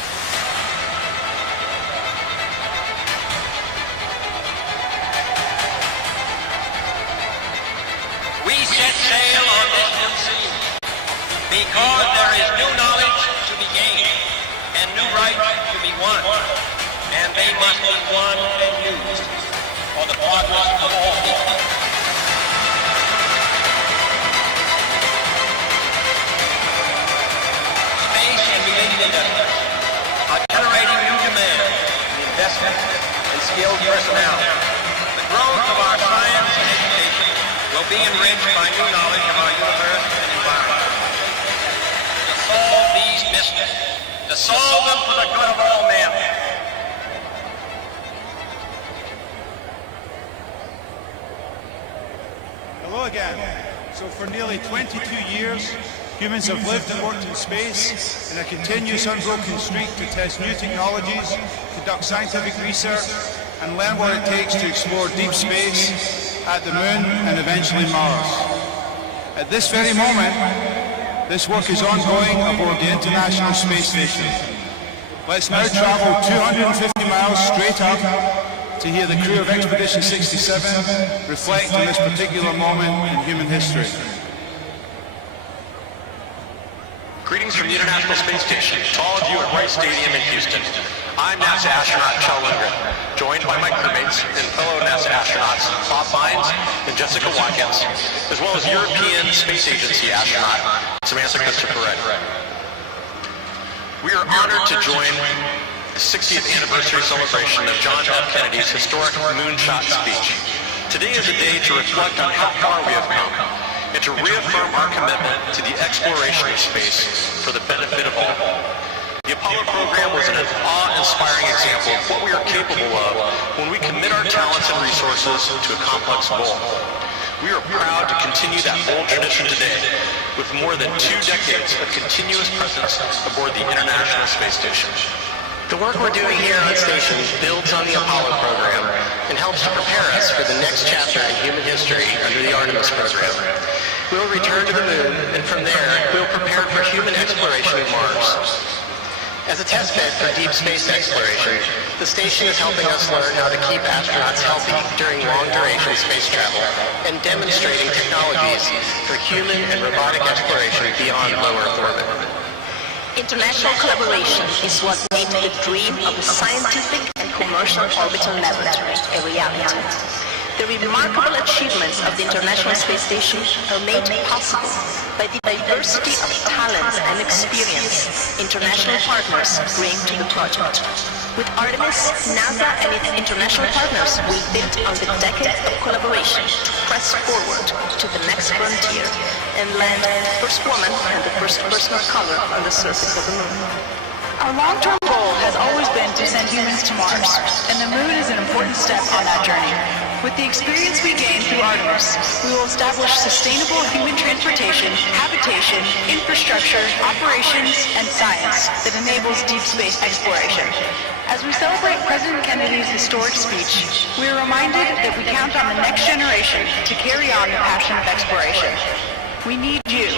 We set sail on this new sea because there is new knowledge to be gained and new rights to be won, and they must be won and used for the progress of all people. Space and related industries are generating new demand in investment and skilled personnel. The growth of our science and education will be enriched by new knowledge of our universe and environment. To solve these mysteries, to solve them for the good of all men. Hello again. So for nearly 22 years, humans have lived and worked in space in a continuous unbroken streak to test new technologies, conduct scientific research, and learn what it takes to explore deep space at the moon and eventually Mars. At this very moment, this work is ongoing aboard the International Space Station. Let's now travel 250 miles straight up to hear the crew of Expedition 67 reflect on this particular moment in human history. Greetings from the International Space Station to all of you at Rice Stadium in Houston. I'm NASA astronaut Kjell Lundgren, joined by my crewmates and fellow NASA astronauts Bob Bynes and Jessica Watkins, as well as European Space Agency astronaut Samantha Christopher. We are honored to join the 60th anniversary celebration of John F. Kennedy's historic moonshot speech. Today is a day to reflect on how far we have come and to reaffirm our commitment to the exploration of space for the benefit of all. The Apollo program was an awe-inspiring example of what we are capable of when we commit our talents and resources to a complex goal. We are proud to continue that bold tradition today with more than 2 decades of continuous presence aboard the International Space Station. The work we're doing here on station builds on the Apollo program and helps to prepare us for the next chapter in human history under the Artemis program. We'll return to the moon, and from there, we'll prepare for human exploration of Mars. As a test bed for deep space exploration, the station is helping us learn how to keep astronauts healthy during long-duration space travel and demonstrating technologies for human and robotic exploration beyond low Earth orbit. International collaboration is what made the dream of a scientific and commercial orbital laboratory a reality. The remarkable achievements of the International Space Station are made possible by the diversity of talents and experience international partners bring to the project. With Artemis, NASA and its international partners will build on the decades of collaboration to press forward to the next frontier and land the first woman and the first person of color on the surface of the moon. Our long-term goal has always been to send humans to Mars, and the moon is an important step on that journey. With the experience we gained through Artemis, we will establish sustainable human transportation, habitation, infrastructure, operations, and science that enables deep space exploration. As we celebrate President Kennedy's historic speech, we are reminded that we count on the next generation to carry on the passion of exploration. We need you,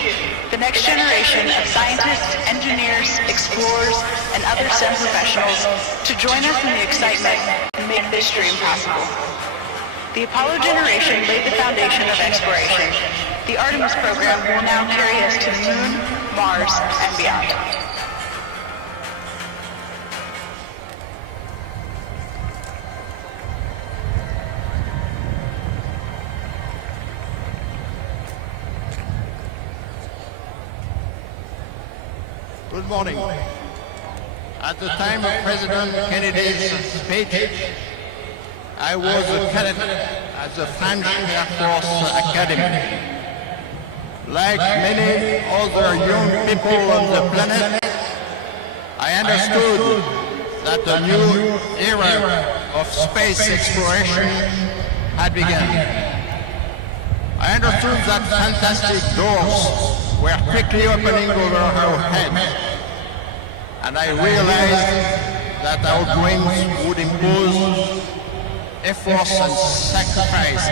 the next generation of scientists, engineers, explorers, and other STEM professionals to join us in the excitement and make this dream possible. The Apollo generation laid the foundation of exploration. The Artemis program will now carry us to the moon, Mars, and beyond. Good morning. At the time of President Kennedy's speech, I was a cadet at the French Air Force Academy. Like many other young people on the planet, I understood that a new era of space exploration had begun. I understood that fantastic doors were quickly opening over our heads, and I realized that our dreams would impose efforts and sacrifice,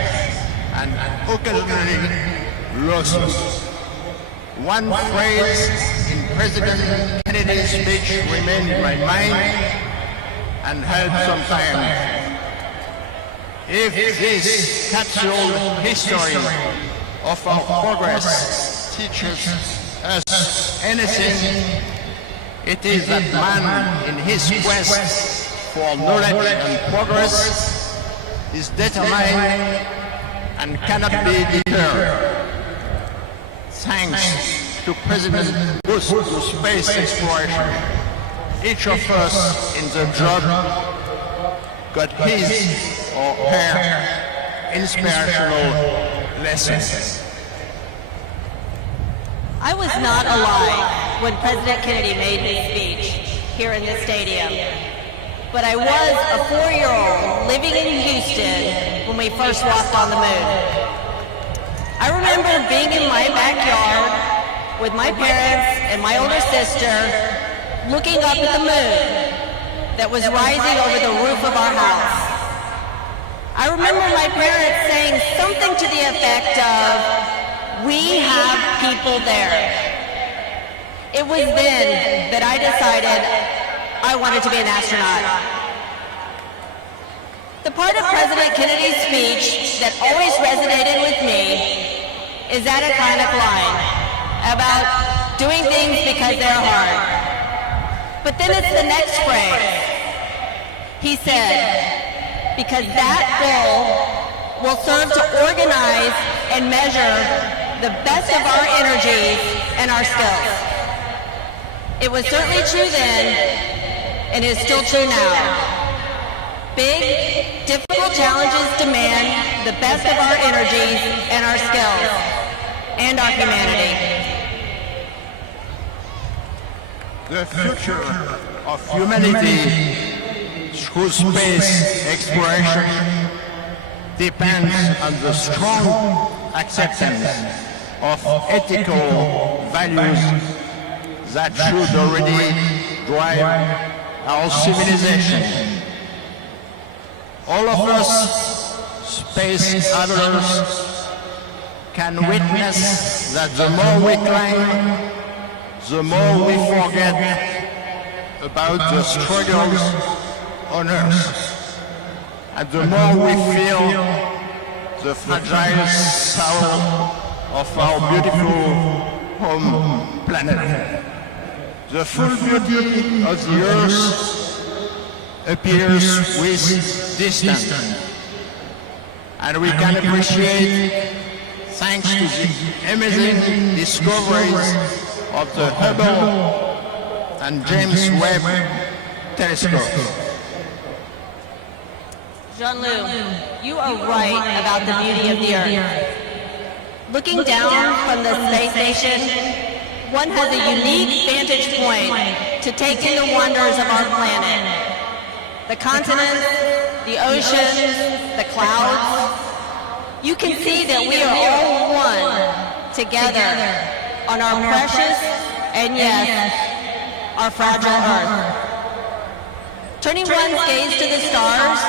and occasionally losses. One phrase in President Kennedy's speech remained in my mind and held some time. If this capsule history of our progress teaches us anything, it is that man in his quest for knowledge and progress is determined and cannot be deterred. Thanks to President Bush to space exploration, each of us in the job got his or her inspirational lessons. I was not alive when President Kennedy made his speech here in the stadium, but I was a 4-year-old living in Houston when we first walked on the moon. I remember being in my backyard with my parents and my older sister looking up at the moon that was rising over the roof of our house. I remember my parents saying something to the effect of, "We have people there." It was then that I decided I wanted to be an astronaut. The part of President Kennedy's speech that always resonated with me is that iconic line about doing things because they're hard. But then it's the next phrase. He said, because that goal will serve to organize and measure the best of our energies and our skills. It was certainly true then, and is still true now. Big, difficult challenges demand the best of our energies and our skills, and our humanity. The future of humanity through space exploration depends on the strong acceptance of ethical values that should already drive our civilization. All of us, space travelers, can witness that the more we climb, the more we forget about the struggles on Earth, and the more we feel the fragile soul of our beautiful home planet. The full beauty of the Earth appears with distance. and we can appreciate thanks to the amazing discoveries of the Hubble and James Webb telescopes. Jean-Luc, you are right about the beauty of the Earth. Looking down from the space station, one has a unique vantage point to take in the wonders of our planet. The continents, the oceans, the clouds. You can see that we are all one together on our precious and yes, our fragile Earth. Turning one's gaze to the stars,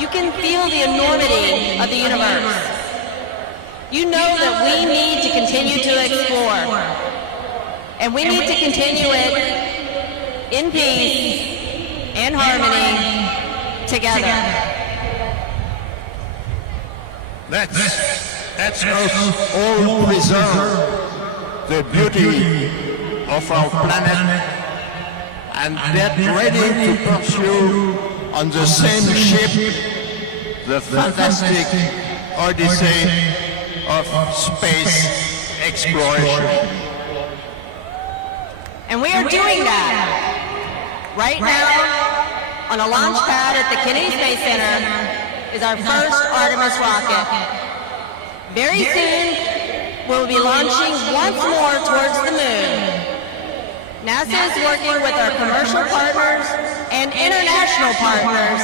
you can feel the enormity of the universe. You know that we need to continue to explore, and we need to continue it in peace and harmony together. Let's us all preserve the beauty of our planet and get ready to pursue on the same ship the fantastic odyssey of space exploration. And we are doing that. Right now, on a launch pad at the Kennedy Space Center, is our first Artemis rocket. Very soon, we'll be launching once more towards the moon. NASA is working with our commercial partners and international partners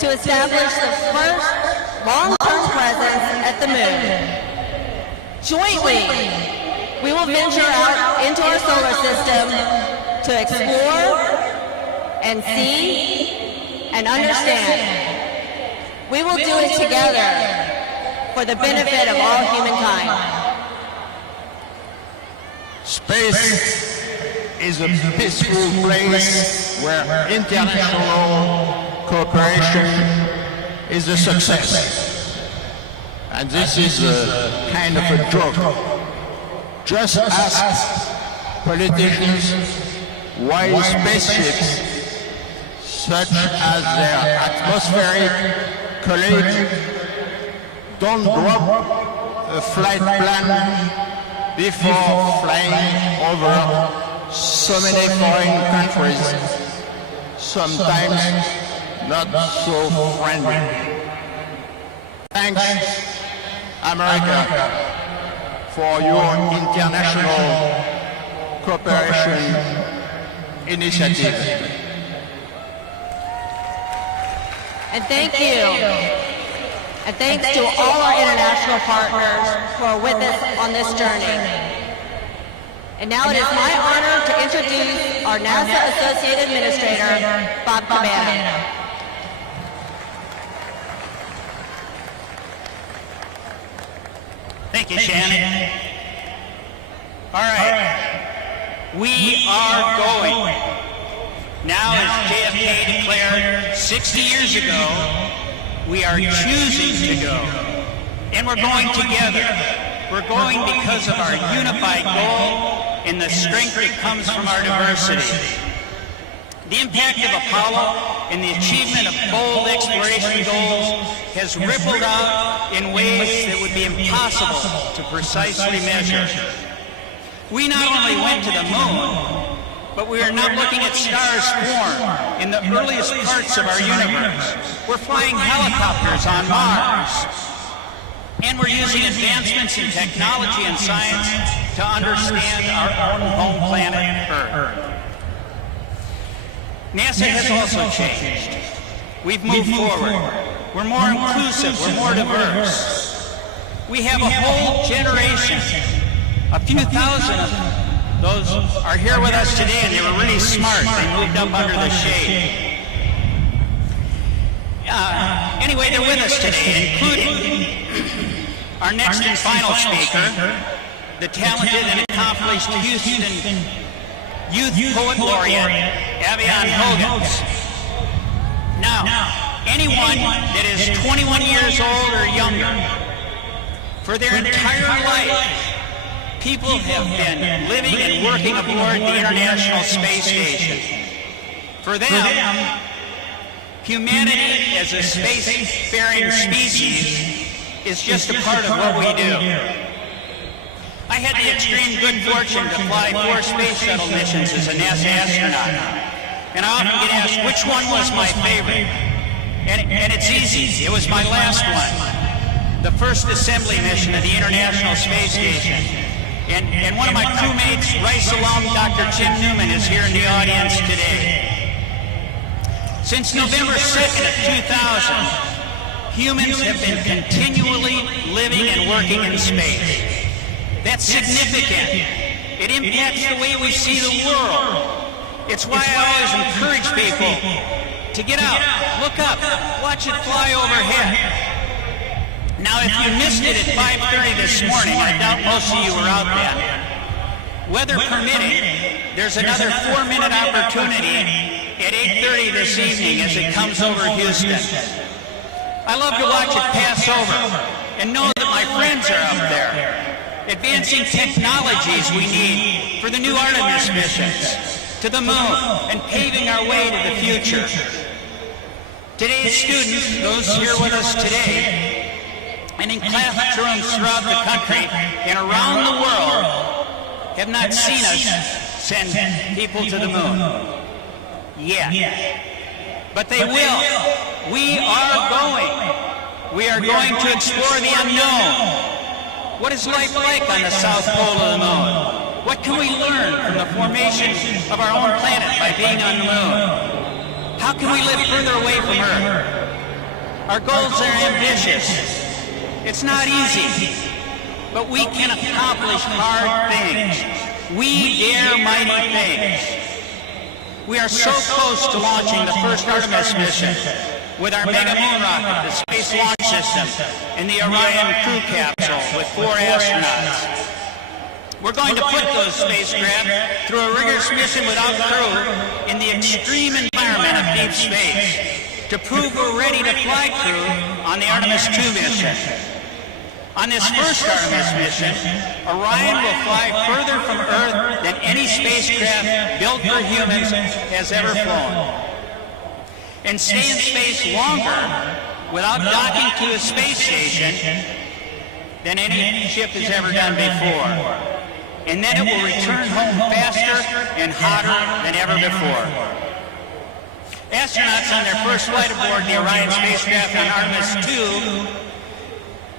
to establish the first long-term presence at the moon. Jointly, we will venture out into our solar system to explore and see and understand. We will do it together for the benefit of all humankind. Space is a peaceful place where international cooperation is a success. And this is a kind of a joke. Just ask politicians why spaceships, such as their atmospheric colleagues, don't drop a flight plan before flying over so many foreign countries, sometimes not so friendly. Thanks, America, for your international cooperation initiative. And thank you. And thanks to all our international partners who are with us on this journey. And now it is my honor to introduce our NASA Associate Administrator, Bob Cabana. Thank you, Shannon. All right. We are going. Now, as JFK declared 60 years ago, we are choosing to go. And we're going together. We're going because of our unified goal and the strength that comes from our diversity. The impact of Apollo and the achievement of bold exploration goals has rippled out in ways that would be impossible to precisely measure. We not only went to the moon, but we are now looking at stars form in the earliest parts of our universe. We're flying helicopters on Mars. And we're using advancements in technology and science to understand our own home planet, Earth. NASA has also changed. We've moved forward. We're more inclusive. We're more diverse. We have a whole generation. A few thousand of those are here with us today, and they were really smart. They moved up under the shade. Anyway, they're with us today, including our next and final speaker, the talented and accomplished Houston Youth Poet Laureate, Avian Hogans. Now, anyone that is 21 years old or younger, for their entire life, people have been living and working aboard the International Space Station. For them, humanity as a spacefaring species is just a part of what we do. I had the extreme good fortune to fly 4 space shuttle missions as a NASA astronaut. And I often get asked which one was my favorite. And it's easy. It was my last one. The first assembly mission of the International Space Station. And one of my crewmates, Rice alum Dr. Jim Newman, is here in the audience today. Since November 2nd of 2000, humans have been continually living and working in space. That's significant. It impacts the way we see the world. It's why I always encourage people to get out, look up, watch it fly overhead. Now, if you missed it at 5:30 this morning, I doubt most of you were out then. Weather permitting, there's another 4-minute opportunity at 8:30 this evening as it comes over Houston. I love to watch it pass over and know that my friends are up there, advancing technologies we need for the new Artemis missions, to the moon, and paving our way to the future. Today's students, those here with us today, and in classrooms throughout the country and around the world, have not seen us send people to the moon yet. But they will. We are going. We are going to explore the unknown. What is life like on the south pole of the moon? What can we learn from the formation of our own planet by being on the moon? How can we live further away from Earth? Our goals are ambitious. It's not easy, but we can accomplish hard things. We dare mighty things. We are so close to launching the first Artemis mission with our Mega Moon rocket, the Space Launch System, and the Orion crew capsule with 4 astronauts. We're going to put those spacecraft through a rigorous mission without crew in the extreme environment of deep space to prove we're ready to fly crew on the Artemis II mission. On this first Artemis mission, Orion will fly further from Earth than any spacecraft built for humans has ever flown, and stay in space longer without docking to a space station than any ship has ever done before. And then it will return home faster and hotter than ever before. Astronauts on their first flight aboard the Orion spacecraft on Artemis II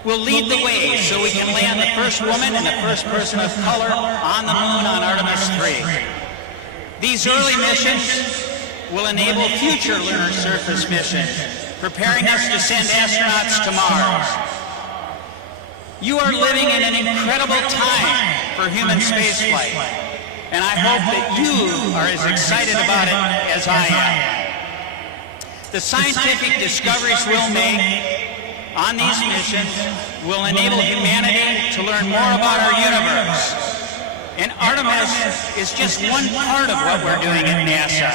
will lead the way so we can land the first woman and the first person of color on the moon on Artemis III. These early missions will enable future lunar surface missions, preparing us to send astronauts to Mars. You are living in an incredible time for human spaceflight, and I hope that you are as excited about it as I am. The scientific discoveries we'll make on these missions will enable humanity to learn more about our universe. And Artemis is just one part of what we're doing at NASA.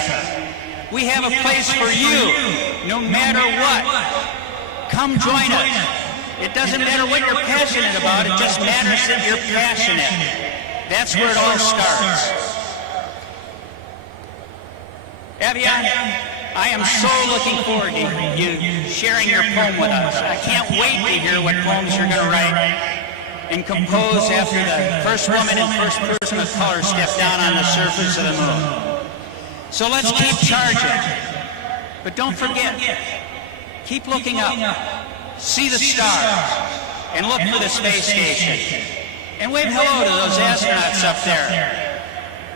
We have a place for you, no matter what. Come join us. It doesn't matter what you're passionate about, it just matters that you're passionate. That's where it all starts. Avian, I am so looking forward to you sharing your poem with us. I can't wait to hear what poems you're going to write and compose after the first woman and first person of color step down on the surface of the moon. So let's keep charging. But don't forget, keep looking up. See the stars, and look for the space station. And wave hello to those astronauts up there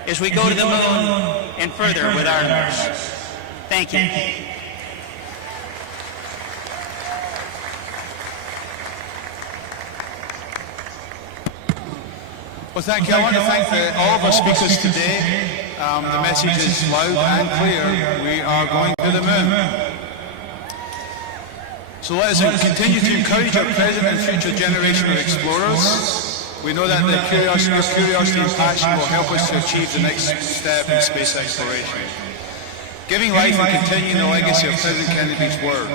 as we go to the moon and further with Artemis. Thank you. Well, thank you. I want to thank all of our speakers today. The message is loud and clear. We are going to the moon. So let us continue to encourage our present and future generation of explorers. We know that your curiosity and passion will help us to achieve the next step in space exploration, giving life and continuing the legacy of President Kennedy's work.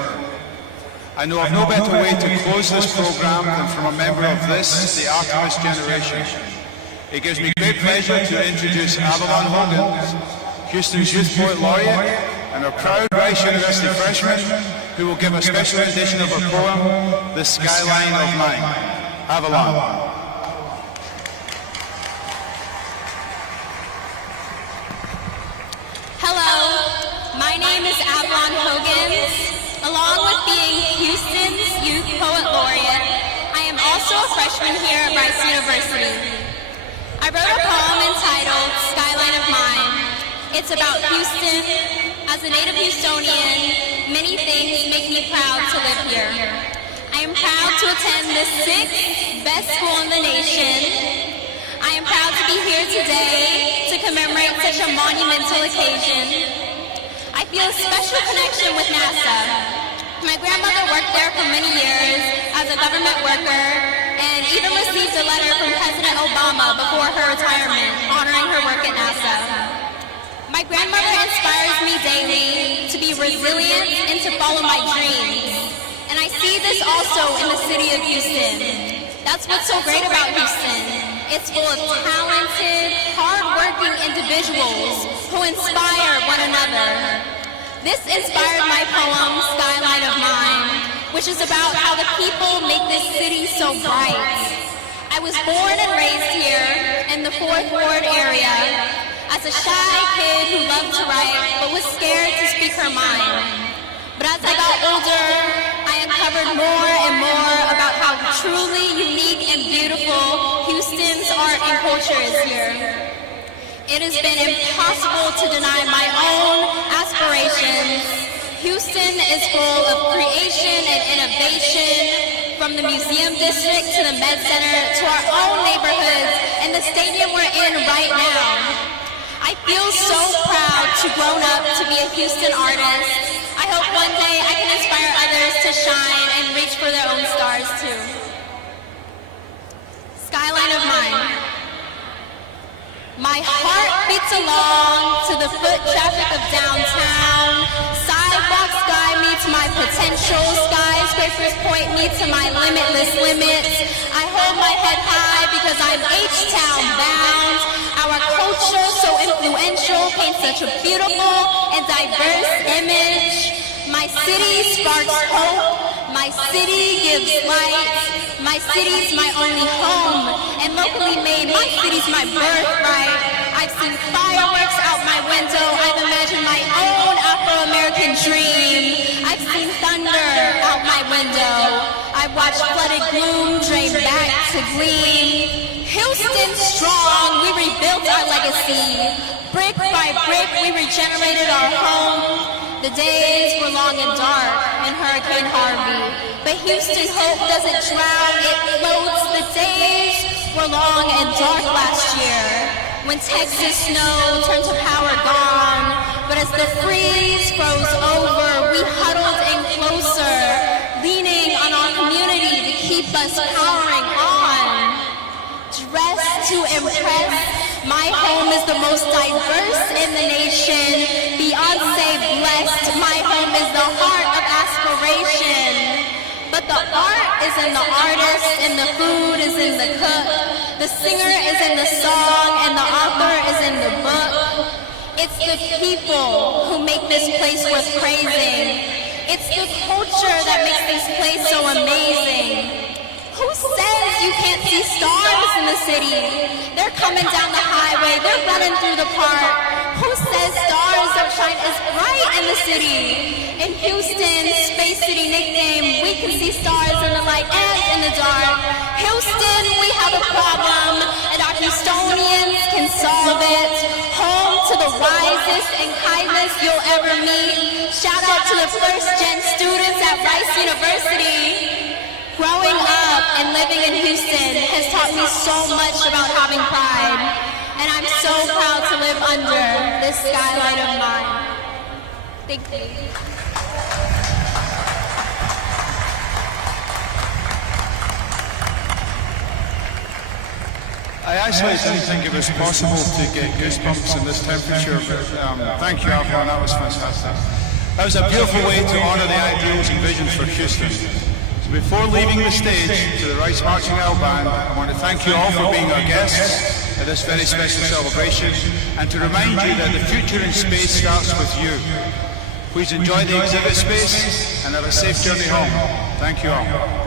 I know of no better way to close this program than from a member of this, the Artemis generation. It gives me great pleasure to introduce Avalon Hogan, Houston's Youth Poet Laureate, and our proud Rice University freshman, who will give a special edition of her poem, The Skyline of Mine. Avalon. Hello, my name is Avalon Hogan. Along with being Houston's Youth Poet Laureate, I am also a freshman here at Rice University. I wrote a poem entitled Skyline of Mine. It's about Houston. As a native Houstonian, many things make me proud to live here. I am proud to attend the 6th best school in the nation. I am proud to be here today to commemorate such a monumental occasion. I feel a special connection with NASA. My grandmother worked there for many years as a government worker and even received a letter from President Obama before her retirement honoring her work at NASA. My grandmother inspires me daily to be resilient and to follow my dreams. And I see this also in the city of Houston. That's what's so great about Houston. It's full of talented, hard-working individuals who inspire one another. This inspired my poem, Skyline of Mine, which is about how the people make this city so bright. I was born and raised here in the 4th Ward area as a shy kid who loved to write but was scared to speak her mind. But as I got older, I uncovered more and more about how truly unique and beautiful Houston's art and culture is here. It has been impossible to deny my own aspirations. Houston is full of creation and innovation, from the museum district to the med center to our own neighborhoods and the stadium we're in right now. I feel so proud to grown up to be a Houston artist. I hope one day I can inspire others to shine and reach for their own stars too. Skyline of Mine. My heart beats along to the foot traffic of downtown. Sidewalks guide me to my potential. Skyscrapers point me to my limitless limits. I hold my head high because I'm H-Town bound. Our culture, so influential, paints such a beautiful and diverse image. My city sparks hope. My city gives light. My city's my only home, and locally made, my city's my birthright. I've seen fireworks out my window. I've imagined my own Afro-American dream. I've seen thunder out my window. I've watched flooded gloom drain back to gleam. Houston strong, we rebuilt our legacy. Brick by brick, we regenerated our home. The days were long and dark in Hurricane Harvey, but Houston hope doesn't drown, it floats. The days were long and dark last year, when Texas snow turned to power gone. But as the freeze froze over, we huddled in closer, leaning on our community to keep us powering on. Dressed to impress, my home is the most diverse in the nation. Beyonce blessed, my home is the heart of aspiration. But the art is in the artist, and the food is in the cook. The singer is in the song, and the author is in the book. It's the people who make this place worth praising. It's the culture that makes this place so amazing. Who says you can't see stars in the city? They're coming down the highway, they're running through the park. Who says stars don't shine as bright in the city? In Houston, Space City nickname, we can see stars in the light and in the dark. Houston, we have a problem, and our Houstonians can solve it. Home to the wisest and kindest you'll ever meet. Shout out to the first-gen students at Rice University. Growing up and living in Houston has taught me so much about having pride, and I'm so proud to live under this skyline of mine. Thank you. I actually didn't think it was possible to get goosebumps in this temperature, but thank you, Avalon, that was fantastic. That was a beautiful way to honour the ideals and visions for Houston. So before leaving the stage to the Rice Marching Owl Band, I want to thank you all for being our guests at this very special celebration, and to remind you that the future in space starts with you. Please enjoy the exhibit space and have a safe journey home. Thank you all.